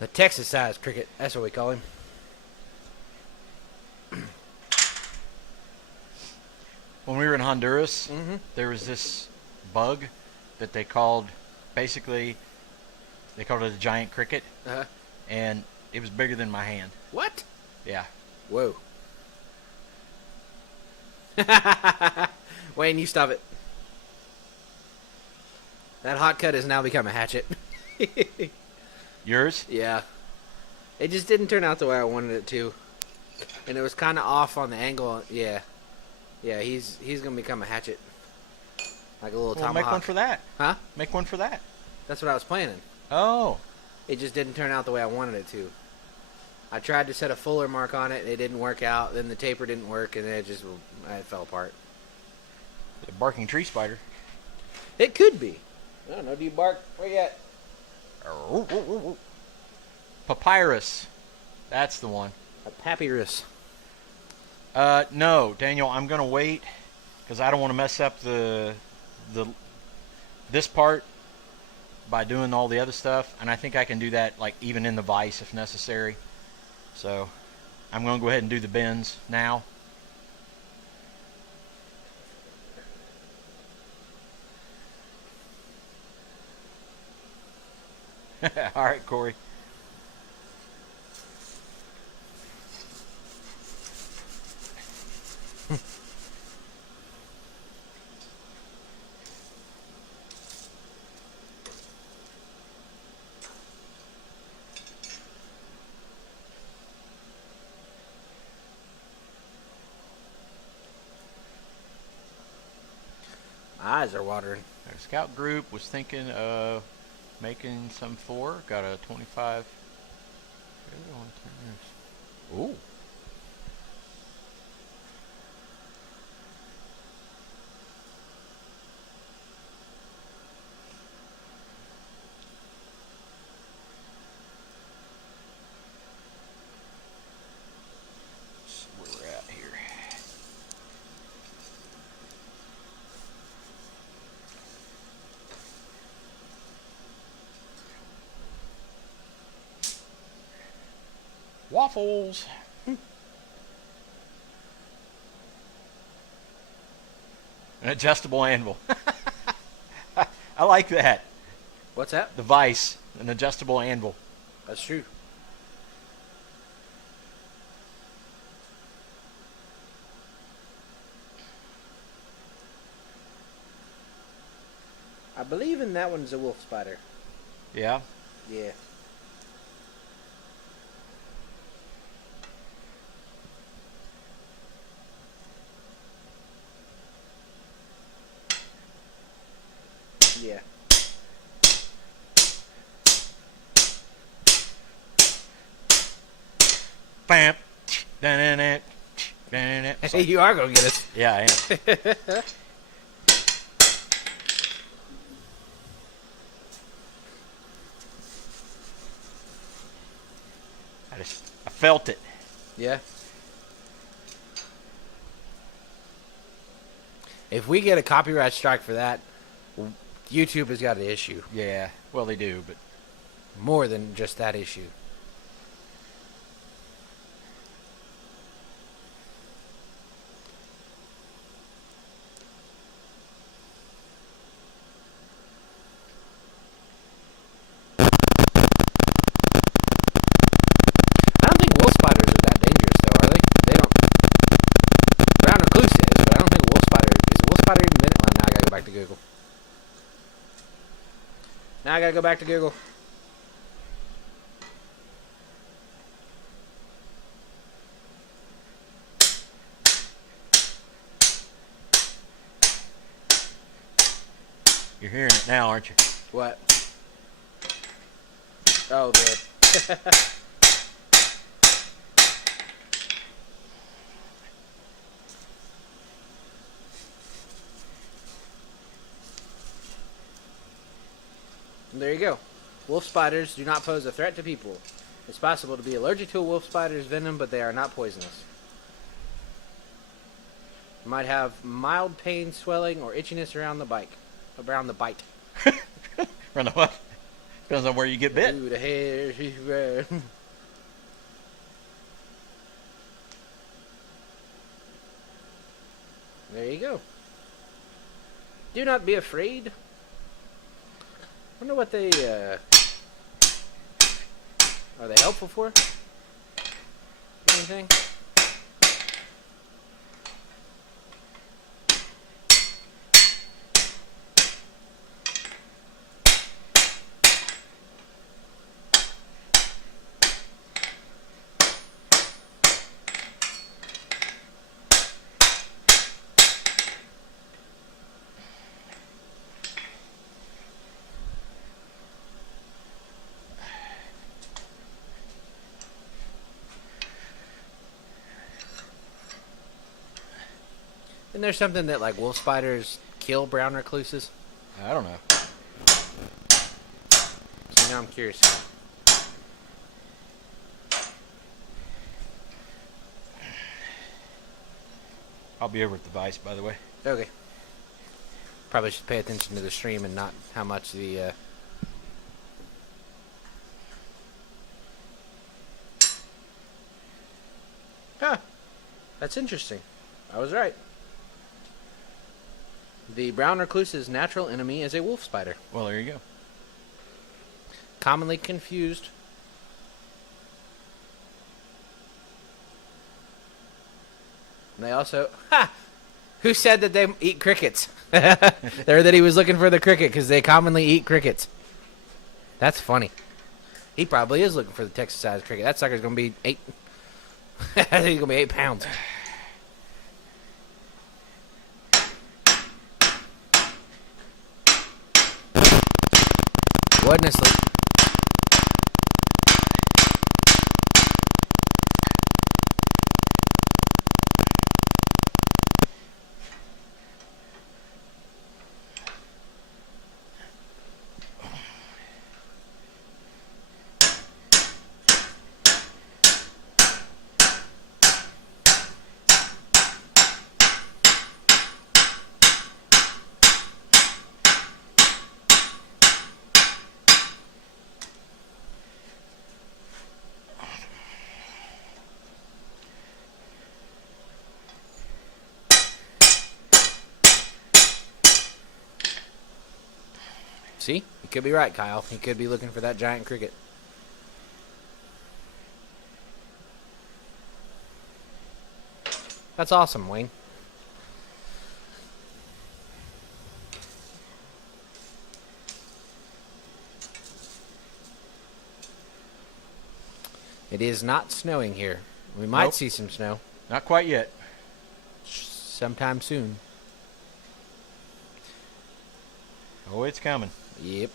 The Texas-sized cricket. That's what we call him. When we were in Honduras, there was this bug that they called, basically, they called it a giant cricket, and it was bigger than my hand. What? Yeah. Whoa. Wayne, you stop it. That hot cut has now become a hatchet. Yours? Yeah. It just didn't turn out the way I wanted it to. And it was kind of off on the angle. Yeah. Yeah, he's going to become a hatchet. Like a little tomahawk. Make one for that. Huh? Make one for that. That's what I was planning. Oh. It just didn't turn out the way I wanted it to. I tried to set a fuller mark on it, and it didn't work out. Then the taper didn't work, and it fell apart. A barking tree spider. It could be. I don't know. Do you bark? Where you at? Papyrus. That's the one. A papyrus. No, Daniel, I'm gonna wait because I don't want to mess up this part by doing all the other stuff, and I think I can do that like even in the vise if necessary. So I'm gonna go ahead and do the bends now. All right, Corey. My eyes are watering. Our scout group was thinking of making some for. Got a 25. Ooh. See where we're at here. Waffles. An adjustable anvil. I like that. What's that? The vise, an adjustable anvil. That's true. I believe in that one's a wolf spider. Yeah. Yeah. Yeah. Bam. Hey, you are gonna get us. Yeah, I am. I felt it. Yeah. If we get a copyright strike for that, YouTube has got an issue. Yeah. Well, they do, but More than just that issue. I don't think wolf spiders are that dangerous, though, are they? They don't. Brown recluse is, but I don't think wolf spider is. A wolf spider even minute? Well, now I gotta go back to Google. Now I gotta go back to Google. you're hearing it now, aren't you? What? Oh, the. There you go. Wolf spiders do not pose a threat to people. It's possible to be allergic to a wolf spider's venom, but they are not poisonous. You might have mild pain, swelling, or itchiness around the bite. Around the bite. Around the what? Depends on where you get bit. Ooh, the hair. There you go. Do not be afraid. Wonder what they are they helpful for? Anything? Isn't there something that like wolf spiders kill brown recluses? I don't know. So now I'm curious. I'll be over at the vise, by the way. Okay. Probably should pay attention to the stream and not how much the Huh. That's interesting. I was right. The brown recluse's natural enemy is a wolf spider. Well, there you go. Commonly confused. And they also... Ha! Who said that they eat crickets? Or that he was looking for the cricket because they commonly eat crickets. That's funny. He probably is looking for the Texas-sized cricket. That sucker's going to be 8... I think he's going to be 8 pounds. wasn't asleep. See? You could be right, Kyle. He could be looking for that giant cricket. That's awesome, Wayne. It is not snowing here. We might Nope. see some snow Not quite yet. sometime soon. Oh, it's coming. Yep.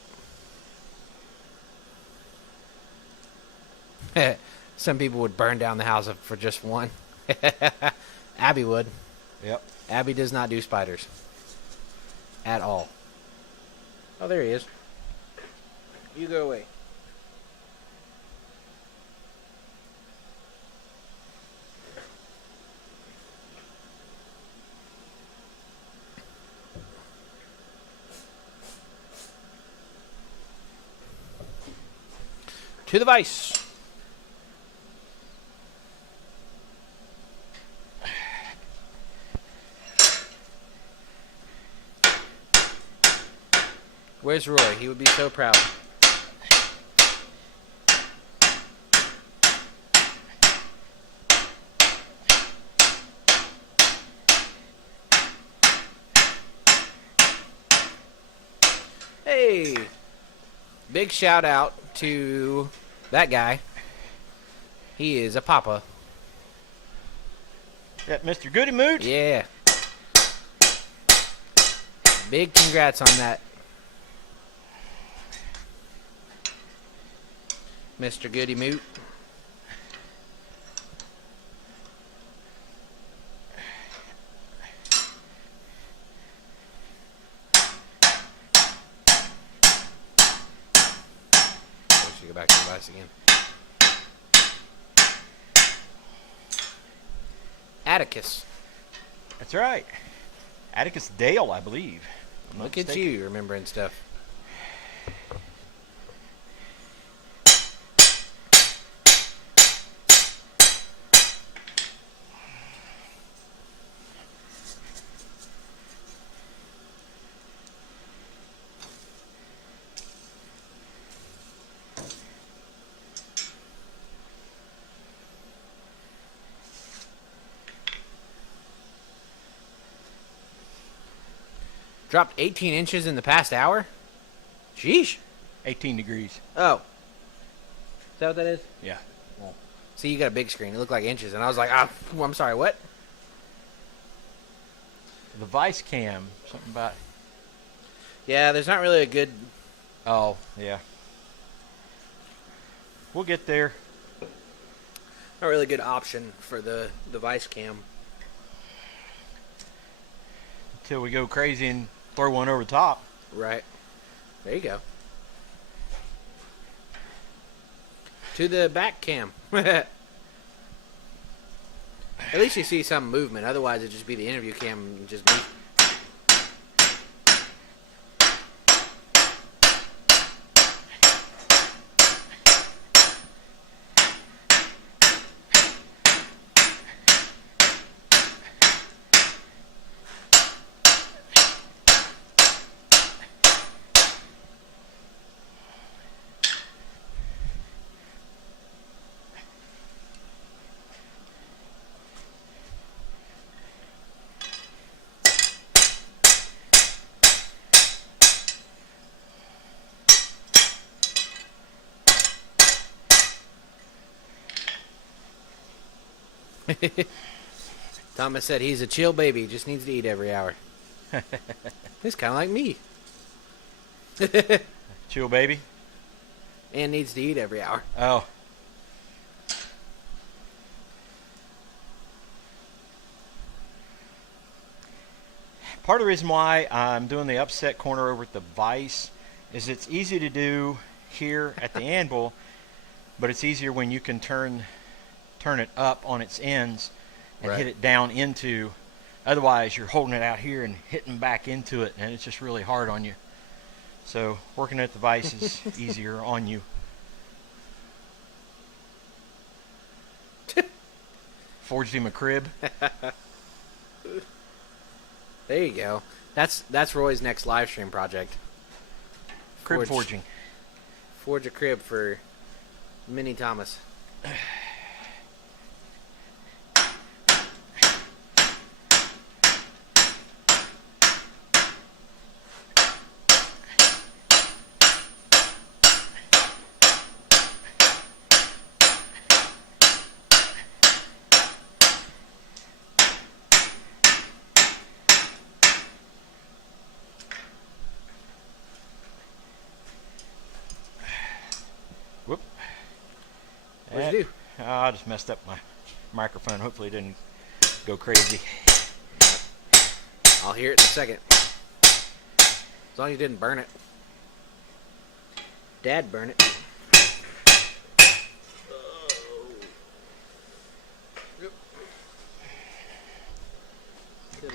Some people would burn down the house for just one. Abby would. Yep. Abby does not do spiders. At all. Oh, there he is. You go away. To the vise. Where's Roy? He would be so proud. Hey! Big shout out to that guy. He is a papa. That Mr. Goody Moot? Yeah. Big congrats on that, Mr. Goody Moot. I should go back to the device again. Atticus. That's right. Atticus Dale, I believe. I'm not Look at mistaken. you remembering stuff. Dropped 18 inches in the past hour? Sheesh. 18 degrees. Oh. Is that what that is? Yeah. See, you got a big screen. It looked like inches. And I was like, ah, I'm sorry, what? The Vice Cam. Something about... Yeah, there's not really a good... Oh, yeah. We'll get there. Not really good option for the device cam. Until we go crazy and throw one over the top. Right. There you go. To the back cam. At least you see some movement. Otherwise, it'd just be the interview cam and just me. Thomas said he's a chill baby, just needs to eat every hour. He's kind of like me. Chill, baby. and needs to eat every hour. Oh. Part of the reason why I'm doing the upset corner over at the vise is it's easy to do here at the anvil, but it's easier when you can turn it up on its ends and hit it down into. Otherwise, you're holding it out here and hitting back into it, and it's just really hard on you. So working at the vise is easier on you. Forged him a crib. There you go. That's Roy's next live stream project. Crib forging. Forge a crib for Minnie Thomas. Whoop. What'd you do? I just messed up my microphone. Hopefully it didn't go crazy. I'll hear it in a second. As long as you didn't burn it. Dad burn it.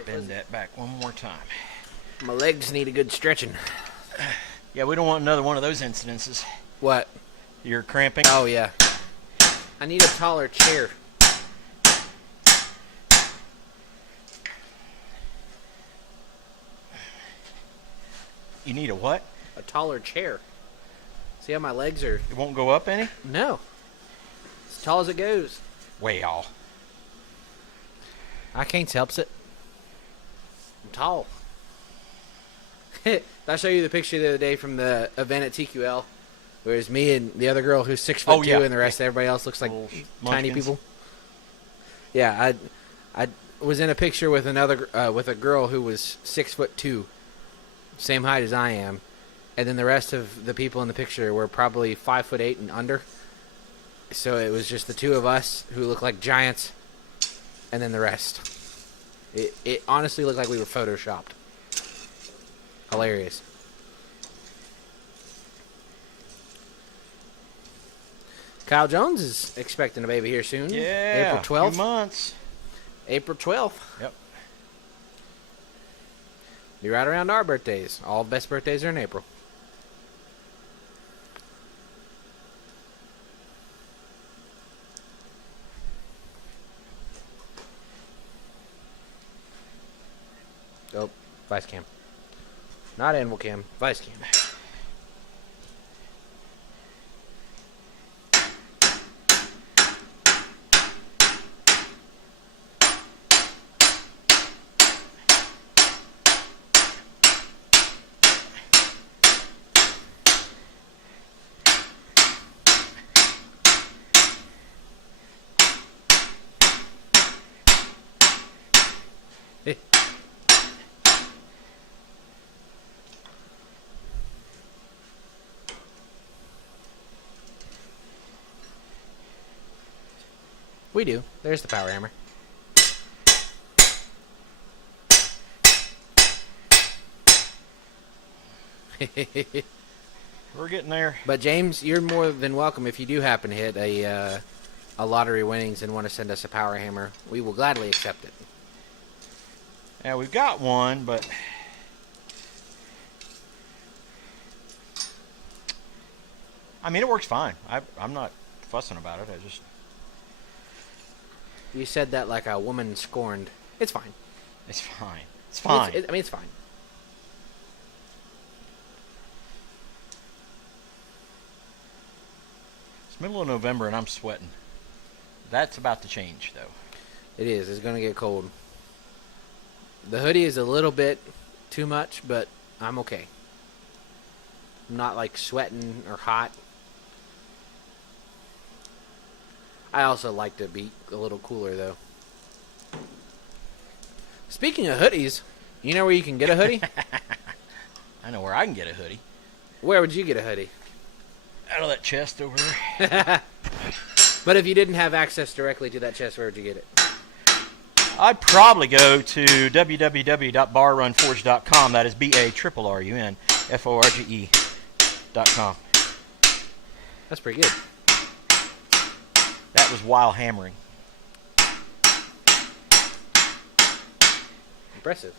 Bend that back one more time. My legs need a good stretching. Yeah, we don't want another one of those incidences. What? You're cramping? Oh, yeah. I need a taller chair. You need a what? A taller chair. See how my legs are? It won't go up any? No. As tall as it goes. Well. I can't help it. I'm tall. Did I show you the picture the other day from the event at TQL? Where it's me and the other girl who's 6'2", and the rest of everybody else looks like tiny people. Yeah, I was in a picture with with a girl who was 6'2", same height as I am, and then the rest of the people in the picture were probably 5'8" and under. So it was just the two of us who looked like giants, and then the rest. It honestly looked like we were photoshopped. Hilarious. Kyle Jones is expecting a baby here soon. Yeah, April 12th. 2 months. April 12th. Yep. Be right around our birthdays. All the best birthdays are in April. Oh, vice cam. Not anvil cam, vice cam. We do. There's the power hammer. We're getting there. But James, you're more than welcome if you do happen to hit a lottery winnings and want to send us a power hammer. We will gladly accept it. Yeah, we've got one, but I mean, it works fine. I'm not fussing about it. I just. You said that like a woman scorned. It's fine. It's fine. It's fine. I mean, it's fine. It's middle of November and I'm sweating. That's about to change, though. It is. It's going to get cold. The hoodie is a little bit too much, but I'm okay. I'm not like sweating or hot. I also like to be a little cooler, though. Speaking of hoodies, you know where you can get a hoodie? I know where I can get a hoodie. Where would you get a hoodie? out of that chest over there. But if you didn't have access directly to that chest, where would you get it? I'd probably go to www.barrunforge.com. That is BARRUNFORGE.com. That's pretty good. That was while hammering. Impressive.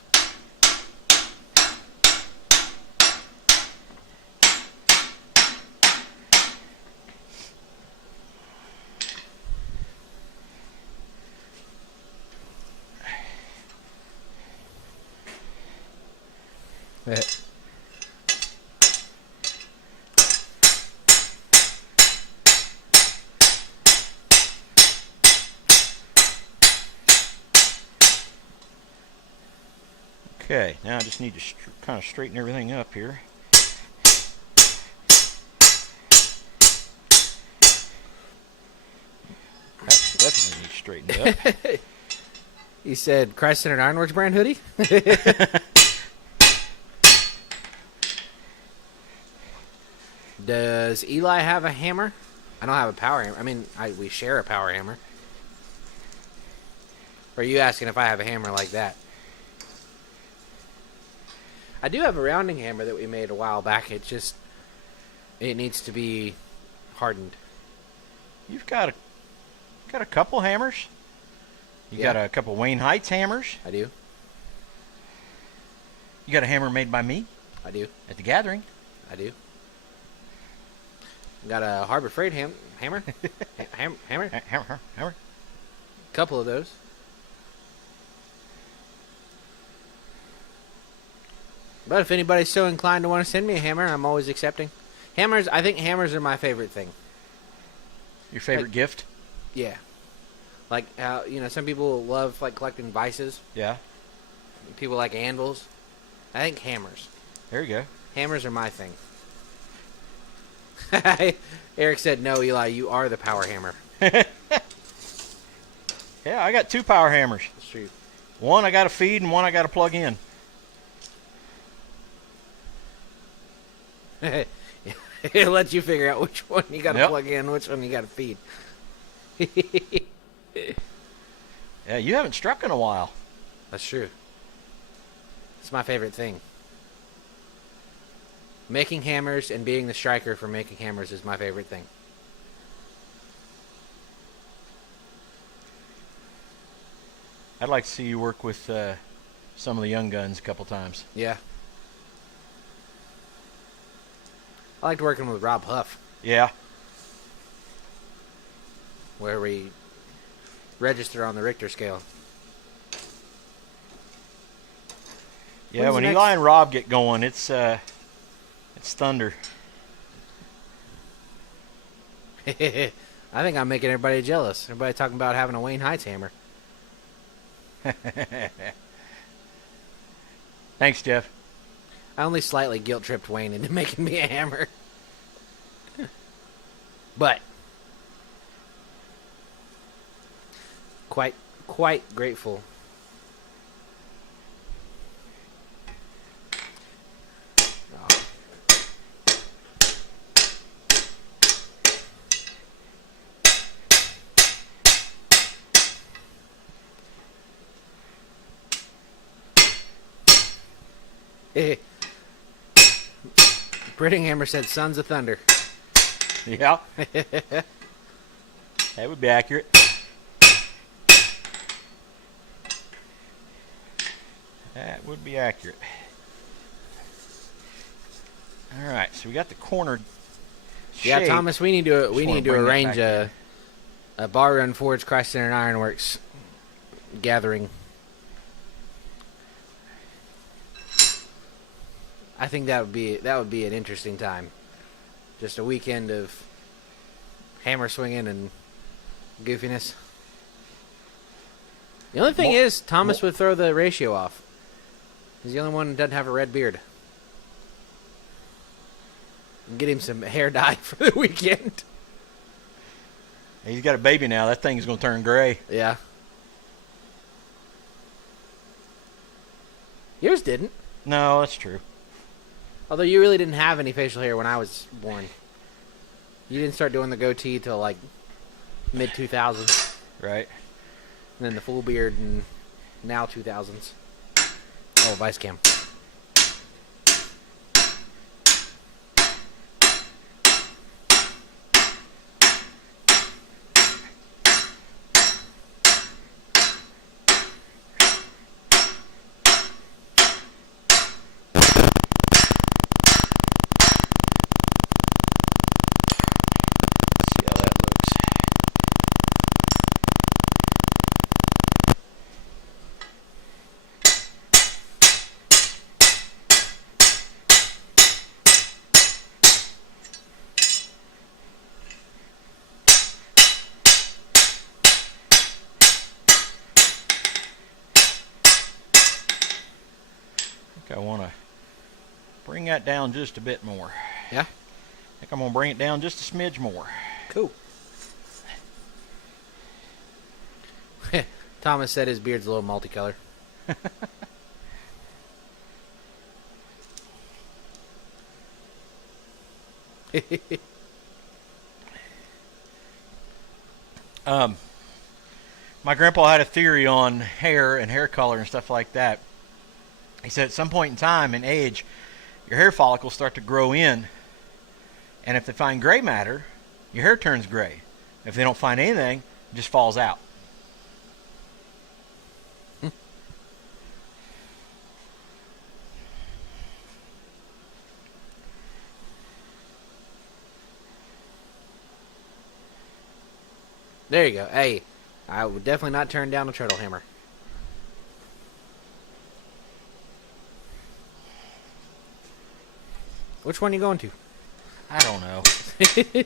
Okay, now I just need to kind of straighten everything up here. That definitely needs straightened up. You said Christ-Centered Ironworks brand hoodie? Does Eli have a hammer? I don't have a power hammer. I mean, we share a power hammer. Or are you asking if I have a hammer like that? I do have a rounding hammer that we made a while back. It needs to be hardened. You've got a couple hammers. You got a couple Wayne Heights hammers. I do. You got a hammer made by me. I do. At the gathering. I do. Got a Harbor Freight hammer. Hammer. Hammer. Couple of those. But if anybody's so inclined to want to send me a hammer, I'm always accepting. Hammers, I think hammers are my favorite thing. Your favorite gift? Yeah. Like how, some people love like collecting vices. Yeah. People like anvils. I think hammers. There you go. Hammers are my thing. Eric said, no, Eli, you are the power hammer. Yeah, I got 2 power hammers. That's true. One I got to feed and one I got to plug in. It'll let you figure out which one you got to plug in, which one you got to feed. Yeah, you haven't struck in a while. That's true. It's my favorite thing. Making hammers and being the striker for making hammers is my favorite thing. I'd like to see you work with some of the young guns a couple times. Yeah. I liked working with Rob Huff. Yeah. Where we register on the Richter scale. Yeah, when Eli and Rob get going, it's thunder. I think I'm making everybody jealous. Everybody talking about having a Wayne Heights hammer. Thanks, Jeff. I only slightly guilt-tripped Wayne into making me a hammer. But quite grateful. Brittinghammer said Sons of Thunder. Yeah. That would be accurate. That would be accurate. All right, so we got the corner. Yeah, shape. Thomas, we need to bring that arrange back a Bar Run Forge Christ-Centered Ironworks gathering. I think that would be an interesting time. Just a weekend of hammer swinging and goofiness. The only thing is, Thomas would throw the ratio off. He's the only one who doesn't have a red beard. And get him some hair dye for the weekend. He's got a baby now. That thing's going to turn gray. Yeah. Yours didn't. No, that's true. Although you really didn't have any facial hair when I was born. You didn't start doing the goatee till like mid 2000s, Right. and then the full beard and now 2000s. Oh, vice cam. See how that looks. I think I want to bring that down just a bit more. Yeah? I think I'm going to bring it down just a smidge more. Cool. Thomas said his beard's a little multicolor. My grandpa had a theory on hair and hair color and stuff like that. He said at some point in time in age, your hair follicles start to grow in, and if they find gray matter, your hair turns gray. If they don't find anything, it just falls out. There you go. Hey, I would definitely not turn down a turtle hammer. Which one are you going to? I don't know.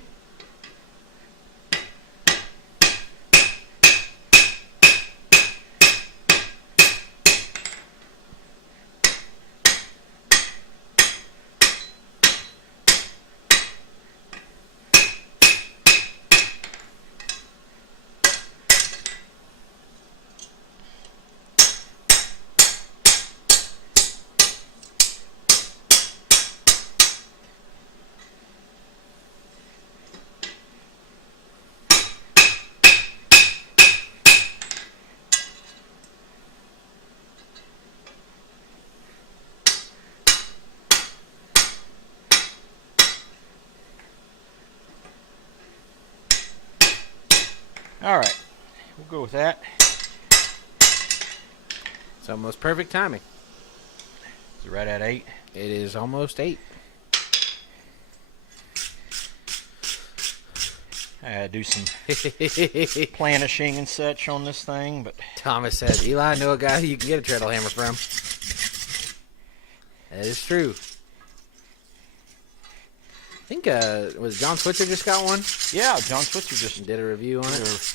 All right, we'll go with that. It's almost perfect timing. Is it right at 8? It is almost 8. I had to do some planishing and such on this thing, but Thomas said, Eli, I know a guy who you can get a turtle hammer from. That is true. I think, was John Switzer just got one? yeah, John Switzer just Did a review on it.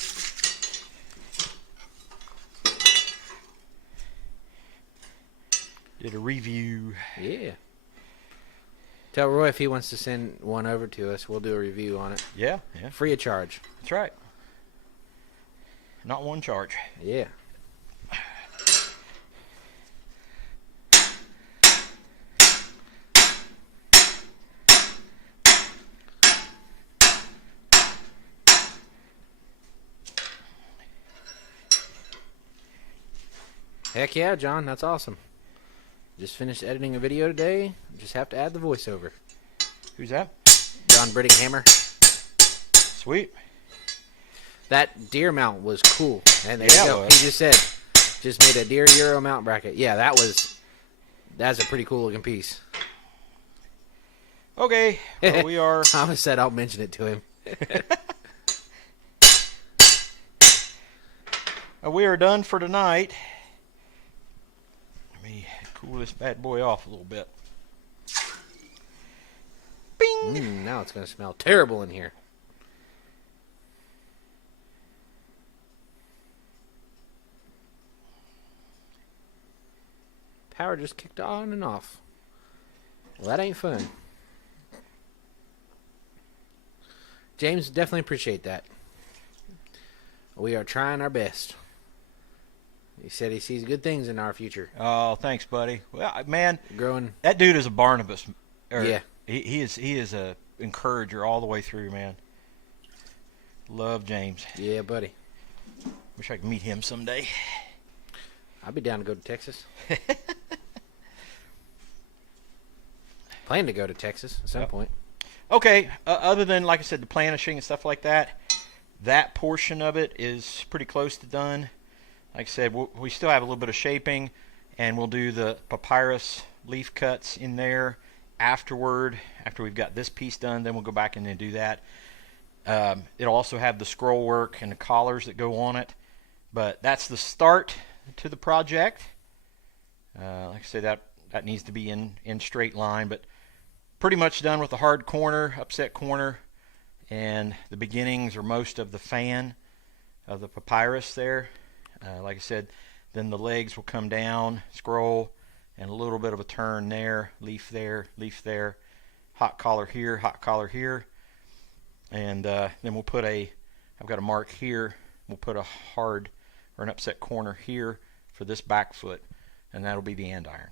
did a review. Yeah. Tell Roy if he wants to send one over to us, we'll do a review on it. Yeah, Free of charge. that's right. Not one charge. Yeah. Heck yeah, John. That's awesome. Just finished editing a video today. Just have to add the voiceover. Who's that? John Britting Hammer. Sweet. That deer mount was cool. And there Yeah, you it go. was. He just said, just made a deer Euro mount bracket. Yeah, that's a pretty cool looking piece. Okay, well, we are. Thomas said I'll mention it to him. We are done for tonight. Let me cool this bad boy off a little bit. Bing! Now it's going to smell terrible in here. Power just kicked on and off. Well, that ain't fun. James, definitely appreciate that. We are trying our best. He said he sees good things in our future. Oh, thanks, buddy. Well, man, Growing. that dude is a Barnabas. Yeah. He is a encourager all the way through, man. Love James. Yeah, buddy. Wish I could meet him someday. I'll be down to go to Texas. Plan to go to Texas at some point. Okay, other than, like I said, the planishing and stuff like that, that portion of it is pretty close to done. Like I said, we still have a little bit of shaping, and we'll do the papyrus leaf cuts in there afterward. After we've got this piece done, then we'll go back in and do that. It'll also have the scroll work and the collars that go on it. But that's the start to the project. Like I said, that needs to be in straight line, but pretty much done with the hard corner, upset corner, and the beginnings or most of the fan of the papyrus there. Like I said, then the legs will come down, scroll, and a little bit of a turn there, leaf there, hot collar here, and then we'll put I've got a mark here, we'll put a hard or an upset corner here for this back foot, and that'll be the andiron.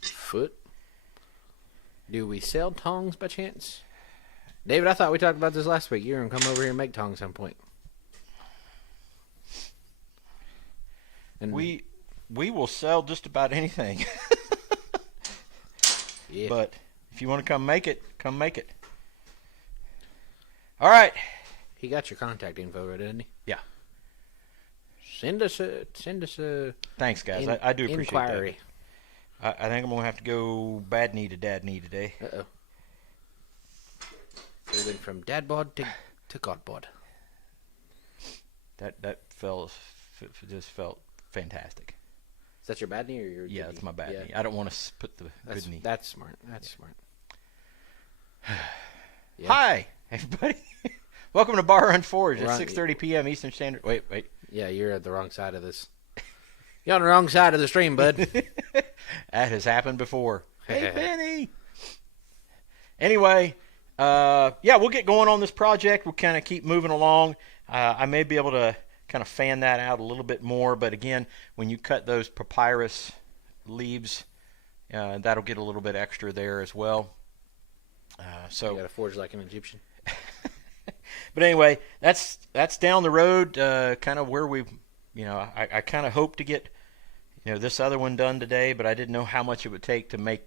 Foot? Do we sell tongs by chance? David, I thought we talked about this last week. You're going to come over here and make tongs at some point. And we will sell just about anything. Yeah. But if you want to come make it, come make it. All right. He got your contact info, right, didn't he? Yeah. Send us a Thanks, guys. I do appreciate inquiry. that. I think I'm going to have to go bad knee to dad knee today. Uh-oh. We went from dad bod to god bod. That just felt fantastic. Is that your bad knee or your good Yeah, knee? that's my bad Yeah. knee. I don't want to put the good knee. That's smart. That's smart. Yeah. Hi, everybody. Welcome to Bar Run Forge at We're on- 6:30 p.m. Eastern Standard. Wait. Yeah, you're at the wrong side of this. You're on the wrong side of the stream, bud. That has happened before. Hey, Benny. Anyway, yeah, we'll get going on this project. We'll kind of keep moving along. I may be able to kind of fan that out a little bit more, but again, when you cut those papyrus leaves, that'll get a little bit extra there as well. So You got to forge like an Egyptian. But anyway, that's down the road, kind of where we, I kind of hope to get, this other one done today, but I didn't know how much it would take to make,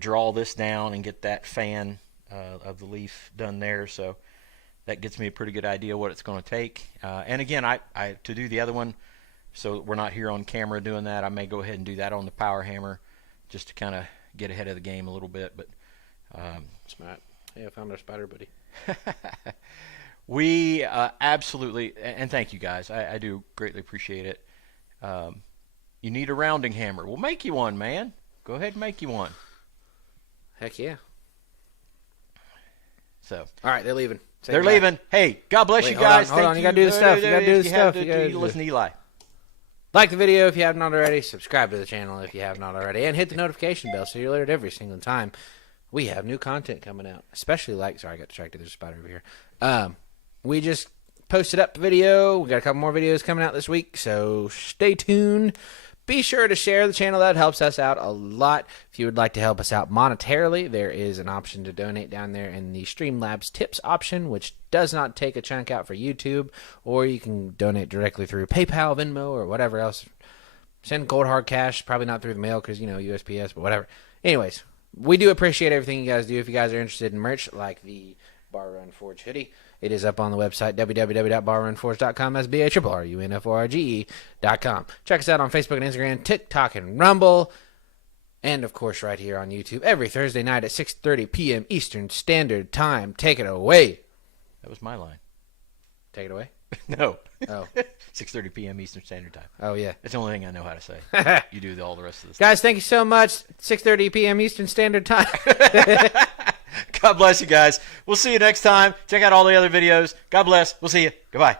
draw this down and get that fan of the leaf done there. So that gets me a pretty good idea what it's going to take. And again, I to do the other one, so we're not here on camera doing that, I may go ahead and do that on the power hammer just to kind of get ahead of the game a little bit. But Smart. Hey, I found our spider buddy. We absolutely, and thank you guys. I do greatly appreciate it. You need a rounding hammer. We'll make you one, man. Go ahead and make you one. Heck yeah. So, All right, they're leaving. Say they're goodbye. leaving. Hey, God bless Wait, you hold guys. on, hold on. You gotta do the stuff. You gotta do the stuff. You gotta do listen to Eli. Like the video if you haven't already. Subscribe to the channel if you have not already. And hit the notification bell so you're alerted every single time we have new content coming out. Especially sorry, I got distracted. There's a spider over here. We just posted up a video. We got a couple more videos coming out this week, so stay tuned. Be sure to share the channel. That helps us out a lot. If you would like to help us out monetarily, there is an option to donate down there in the Streamlabs tips option, which does not take a chunk out for YouTube, or you can donate directly through PayPal, Venmo, or whatever else. Send cold hard cash, probably not through the mail because, USPS, but whatever. Anyways, we do appreciate everything you guys do. If you guys are interested in merch like the Bar Run Forge hoodie, it is up on the website, www.barrunforge.com. That's BARRUNFORGE.com. Check us out on Facebook and Instagram, TikTok, and Rumble. And, of course, right here on YouTube every Thursday night at 6:30 p.m. Eastern Standard Time. Take it away. That was my line. Take it away? No. Oh. 6:30 p.m. Eastern Standard Time. Oh, yeah. That's the only thing I know how to say. You do all the rest of this. Guys, thank you so much. 6:30 p.m. Eastern Standard Time. God bless you guys. We'll see you next time. Check out all the other videos. God bless. We'll see you. Goodbye.